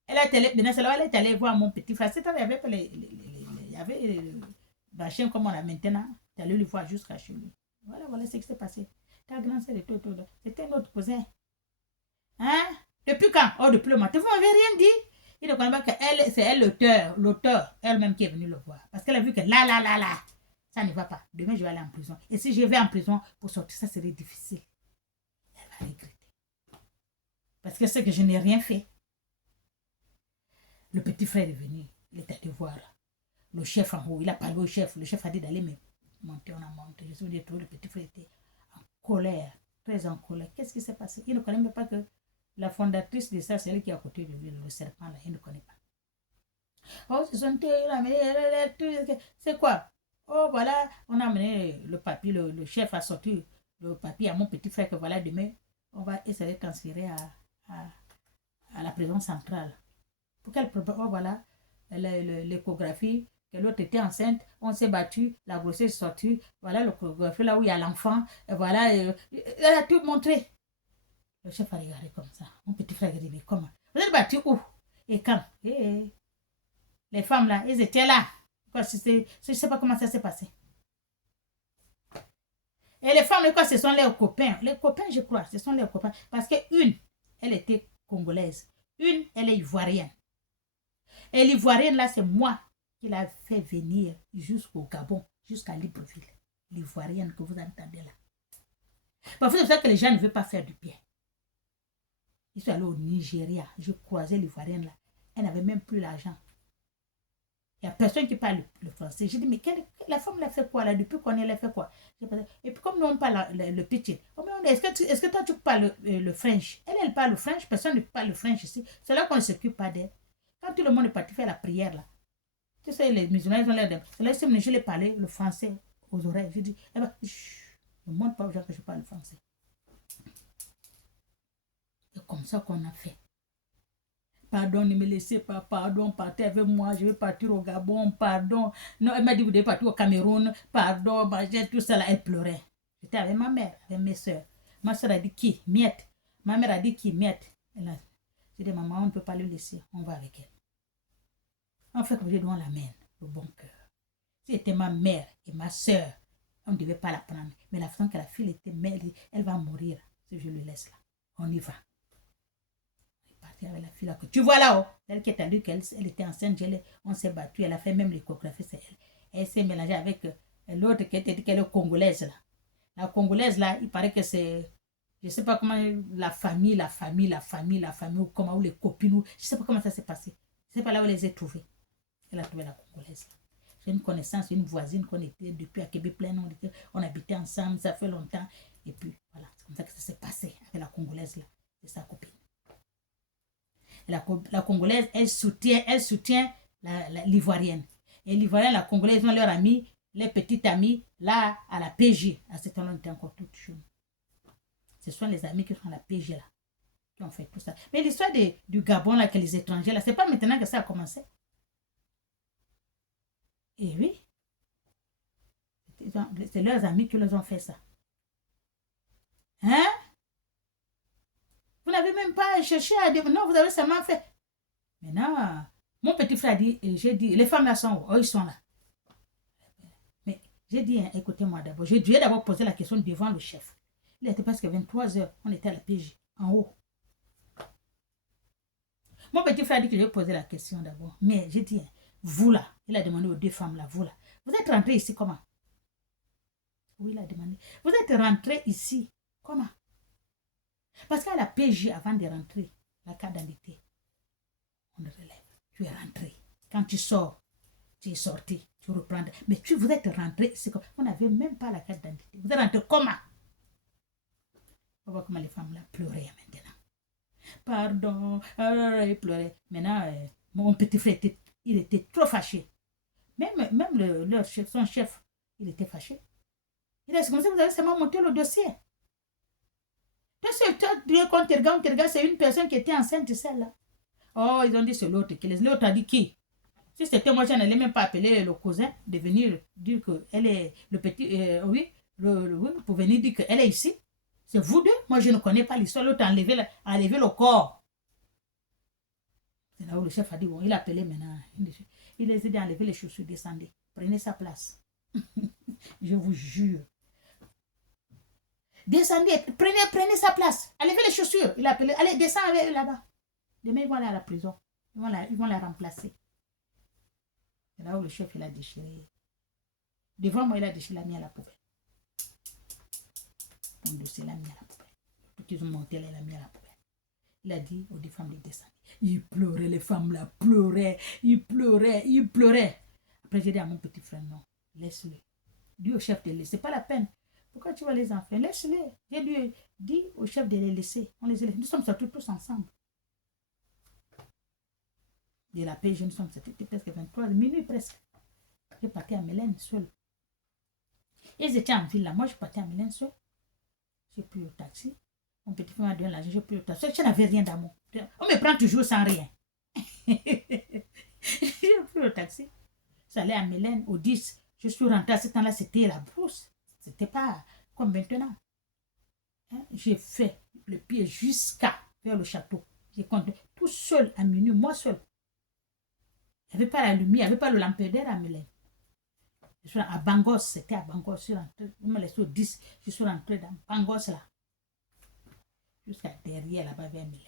Elle est allée voir mon petit frère. C'est-à-dire, il y avait la chaîne comme on a maintenant. Elle est allée le voir jusqu'à chez lui. Voilà ce qui s'est passé. Ta grande sœur était autour. C'était notre cousin. Hein? Depuis quand? Oh, depuis le matin. Vous m'avez rien dit. Il ne connaît pas qu'elle, c'est elle l'auteur, elle-même qui est venue le voir. Parce qu'elle a vu que là, ça ne va pas. Demain, je vais aller en prison. Et si je vais en prison, pour sortir, ça serait difficile. Elle va regretter. Parce que c'est que je n'ai rien fait. Le petit frère est venu. Il est allé voir le chef en haut. Il a parlé au chef. Le chef a dit d'aller me monter. On a monté. Je suis dit, le petit frère était en colère. Très en colère. Qu'est-ce qui s'est passé? Il ne connaît même pas que la fondatrice de ça, c'est elle qui est à côté de lui, le serpent là. Il ne connaît pas. Oh, c'est quoi? Oh, voilà. On a amené le papier. Le chef a sorti le papier à mon petit frère que voilà, demain, on va essayer de transférer à la prison centrale. Pour quel problème? Oh, voilà, l'échographie, que l'autre était enceinte, on s'est battu, la grossesse est sortie, voilà l'échographie là où il y a l'enfant, et voilà, elle a tout montré. Le chef a regardé comme ça. Mon petit frère a dit, mais comment? Vous êtes battu où? Et quand les femmes là, elles étaient là. Je ne sais pas comment ça s'est passé. Et les femmes, quoi, ce sont leurs copains. Les copains, je crois, ce sont leurs copains. Parce qu'une, elle était congolaise. Une, elle est ivoirienne. Et l'ivoirienne, là, c'est moi qui l'a fait venir jusqu'au Gabon, jusqu'à Libreville. L'ivoirienne que vous entendez là. Parfois, c'est ça que les gens ne veulent pas faire du bien. Ils sont allés au Nigeria. Je croisais l'ivoirienne là. Elle n'avait même plus l'argent. Il n'y a personne qui parle le français. J'ai dit, mais la femme l'a fait quoi là? Depuis qu'on elle a fait quoi? Et puis comme nous on parle le pitch, est-ce que toi tu parles le French? Elle parle le French, personne ne parle le French ici. C'est là qu'on ne s'occupe pas d'elle. Quand tout le monde est parti faire la prière là, tu sais, les musulmans ils ont l'air de... Je l'ai parlé le français aux oreilles. Je dis, eh ben, ne montre pas aux gens que je parle le français. C'est comme ça qu'on a fait. Pardon, ne me laissez pas, pardon, partez avec moi, je vais partir au Gabon, pardon. Non, elle m'a dit, vous devez partir au Cameroun, pardon, j'ai tout ça là, elle pleurait. J'étais avec ma mère, avec mes soeurs. Ma soeur a dit, qui? Miette. Ma mère a dit, qui? Miette. J'ai dit, maman, on ne peut pas le laisser, on va avec elle. En fait, je dois l'amène, le bon cœur. Si c'était ma mère et ma soeur, on ne devait pas la prendre. Mais la façon que la fille était mère, elle va mourir si je le laisse là. On y va. Avec la fille là que tu vois là-haut, elle qui est allée qu'elle était enceinte, on s'est battu, elle a fait même l'échographie, c'est elle. Elle s'est mélangée avec l'autre qui était dit qu'elle est congolaise là. La congolaise là, il paraît que c'est, je ne sais pas comment, la famille, ou comment, ou les copines, je ne sais pas comment ça s'est passé. Je ne sais pas là où elle les a trouvées. Elle a trouvé la congolaise là. J'ai une connaissance, une voisine qu'on était depuis à Québec plein, on habitait ensemble, ça fait longtemps. Et puis voilà, c'est comme ça que ça s'est passé avec la congolaise là, c'est sa copine. La congolaise, elle soutient l'ivoirienne. Et l'ivoirienne, la congolaise, ils ont leurs amis, les petites amies, là, à la PJ. À ce temps-là, on était encore tout chaud. Ce sont les amis qui sont à la PJ, là, qui ont fait tout ça. Mais l'histoire du Gabon, là, que les étrangers, là, c'est pas maintenant que ça a commencé. Et oui. C'est leurs amis qui leur ont fait ça. Hein? Vous n'avez même pas cherché à dire, non, vous avez seulement fait. Maintenant, mon petit frère dit, j'ai dit, les femmes là sont où? Oh, ils sont là. Mais j'ai dit, hein, écoutez-moi d'abord. J'ai dû d'abord poser la question devant le chef. Il était presque 23 heures, on était à la PJ, en haut. Mon petit frère dit que j'ai posé la question d'abord. Mais j'ai dit, hein, vous là, il a demandé aux deux femmes là, vous là, vous êtes rentrés ici comment? Oui, il a demandé. Vous êtes rentrés ici comment? Parce qu'à la PJ, avant de rentrer, la carte d'identité, on le relève. Tu es rentré. Quand tu sors, tu es sorti, tu reprends. Mais vous êtes rentré, c'est comme, on n'avait même pas la carte d'identité. Vous êtes rentré comment? On voit comment les femmes là pleuraient maintenant. Pardon, ils pleuraient. Maintenant, mon petit frère, il était trop fâché. Même leur chef, son chef, il était fâché. Il a dit, comme ça, vous avez seulement monté le dossier. Quand tu regardes, c'est une personne qui était enceinte, celle-là. Oh, ils ont dit c'est l'autre. L'autre a dit qui? Si c'était moi, je n'allais même pas appeler le cousin de venir dire qu'elle est le petit. Oui, pour venir dire qu'elle est ici. C'est vous deux. Moi, je ne connais pas l'histoire. L'autre a enlevé le corps. C'est là où le chef a dit bon, il a appelé maintenant. Il les a dit d'enlever les chaussures, descendez. Prenez sa place. Je vous jure. Descendez, prenez sa place. Enlevez les chaussures. Il a appelé. Allez, descendez là-bas. Demain, ils vont aller à la prison. Ils vont la remplacer. C'est là où le chef, il a déchiré. Devant moi, il a déchiré, la mis à la poubelle. Mon dossier, il l'a mis à la poubelle. Tout qu'ils ont monté, il l'a mis à la poubelle. Il a dit aux deux femmes de descendre. Ils pleuraient, les femmes là pleuraient. Ils pleuraient. Après, j'ai dit à mon petit frère, non, laisse-le. Dis au chef de les laisser. C'est pas la peine. Pourquoi tu vois les enfants? Laisse-les. J'ai lui dit au chef de les laisser. On les a laissés. Nous sommes sortis tous ensemble. De la paix, nous sommes sortis presque 23 minuit presque. Je partais à Mélène seule. Ils étaient en ville là. Moi, je partais à Mélène seule. J'ai pris le taxi. Mon petit frère m'a donné l'argent. J'ai pris le taxi. Je n'avais rien d'amour. On me prend toujours sans rien. J'ai pris le taxi. J'allais à Mélène au 10. Je suis rentrée à ce temps-là. C'était la brousse. C'était pas comme maintenant. Hein? J'ai fait le pied jusqu'à vers le château. J'ai compté. tout seul à minuit, moi seul. Il n'y avait pas la lumière, il n'y avait pas le lampadaire à Mylène. Je suis à Bangos, c'était à Bangos, je suis rentrée, je me laissais au 10, je suis rentrée dans Bangos là. Jusqu'à derrière là-bas vers Mylène.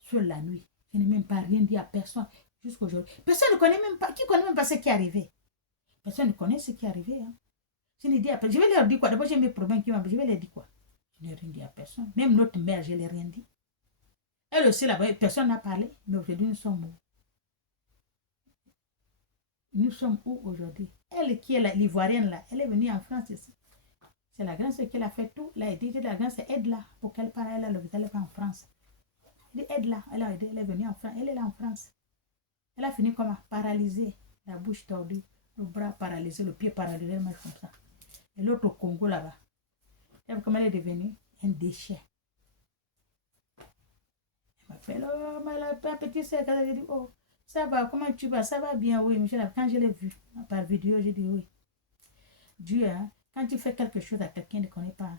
Sur la nuit, je n'ai même pas rien dit à personne jusqu'aujourd'hui. Personne ne connaît même pas, qui connaît même pas ce qui est arrivé. Personne ne connaît ce qui est arrivé. Hein. Je n'ai dit à personne. Je vais leur dire quoi? D'abord, j'ai mes problèmes qui m'ont. Je vais leur dire quoi? Je n'ai rien dit à personne. Même notre mère, je ne l'ai rien dit. Elle aussi là-bas, personne n'a parlé. Mais aujourd'hui, nous sommes où? Nous sommes où aujourd'hui? Elle qui est l'ivoirienne là, elle est venue en France ici. C'est la grande sœur qui a fait tout. Elle a dit, la grande sœur aide là pour qu'elle parte. Elle a l'hôpital, elle va en France. Elle dit aide là. Elle a aidé, elle est venue en France. Elle est là en France. Elle a fini comment? Paralysée. La bouche tordue, le bras paralysé, le pied paralysé, elle marche comme ça. Et l'autre au Congo là-bas. Elle comment elle est devenue un déchet. Elle m'appelle, oh, ma petite sœur, elle dit, oh, ça va, comment tu vas? Ça va bien, oui, Michel. Quand je l'ai vu par vidéo, j'ai dit oui. Dieu, hein, quand tu fais quelque chose à quelqu'un qui ne connaît pas,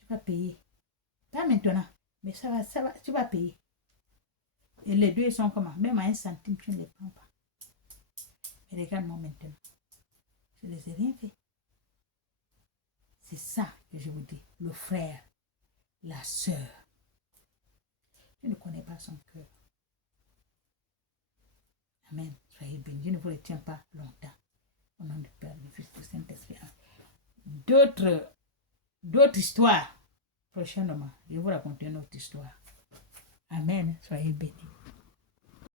tu vas payer. Pas maintenant, mais ça va, tu vas payer. Et les deux, ils sont comment? Même à 1 centime, tu ne les prends pas. Mais regarde-moi maintenant. Je ne les ai rien fait. C'est ça que je vous dis. Le frère, la sœur. Je ne connais pas son cœur. Amen. Soyez bénis. Je ne vous retiens pas longtemps. Au nom du Père, du Fils, du Saint-Esprit. D'autres histoires. Prochainement, je vais vous raconter une autre histoire. Amen. Soyez bénis.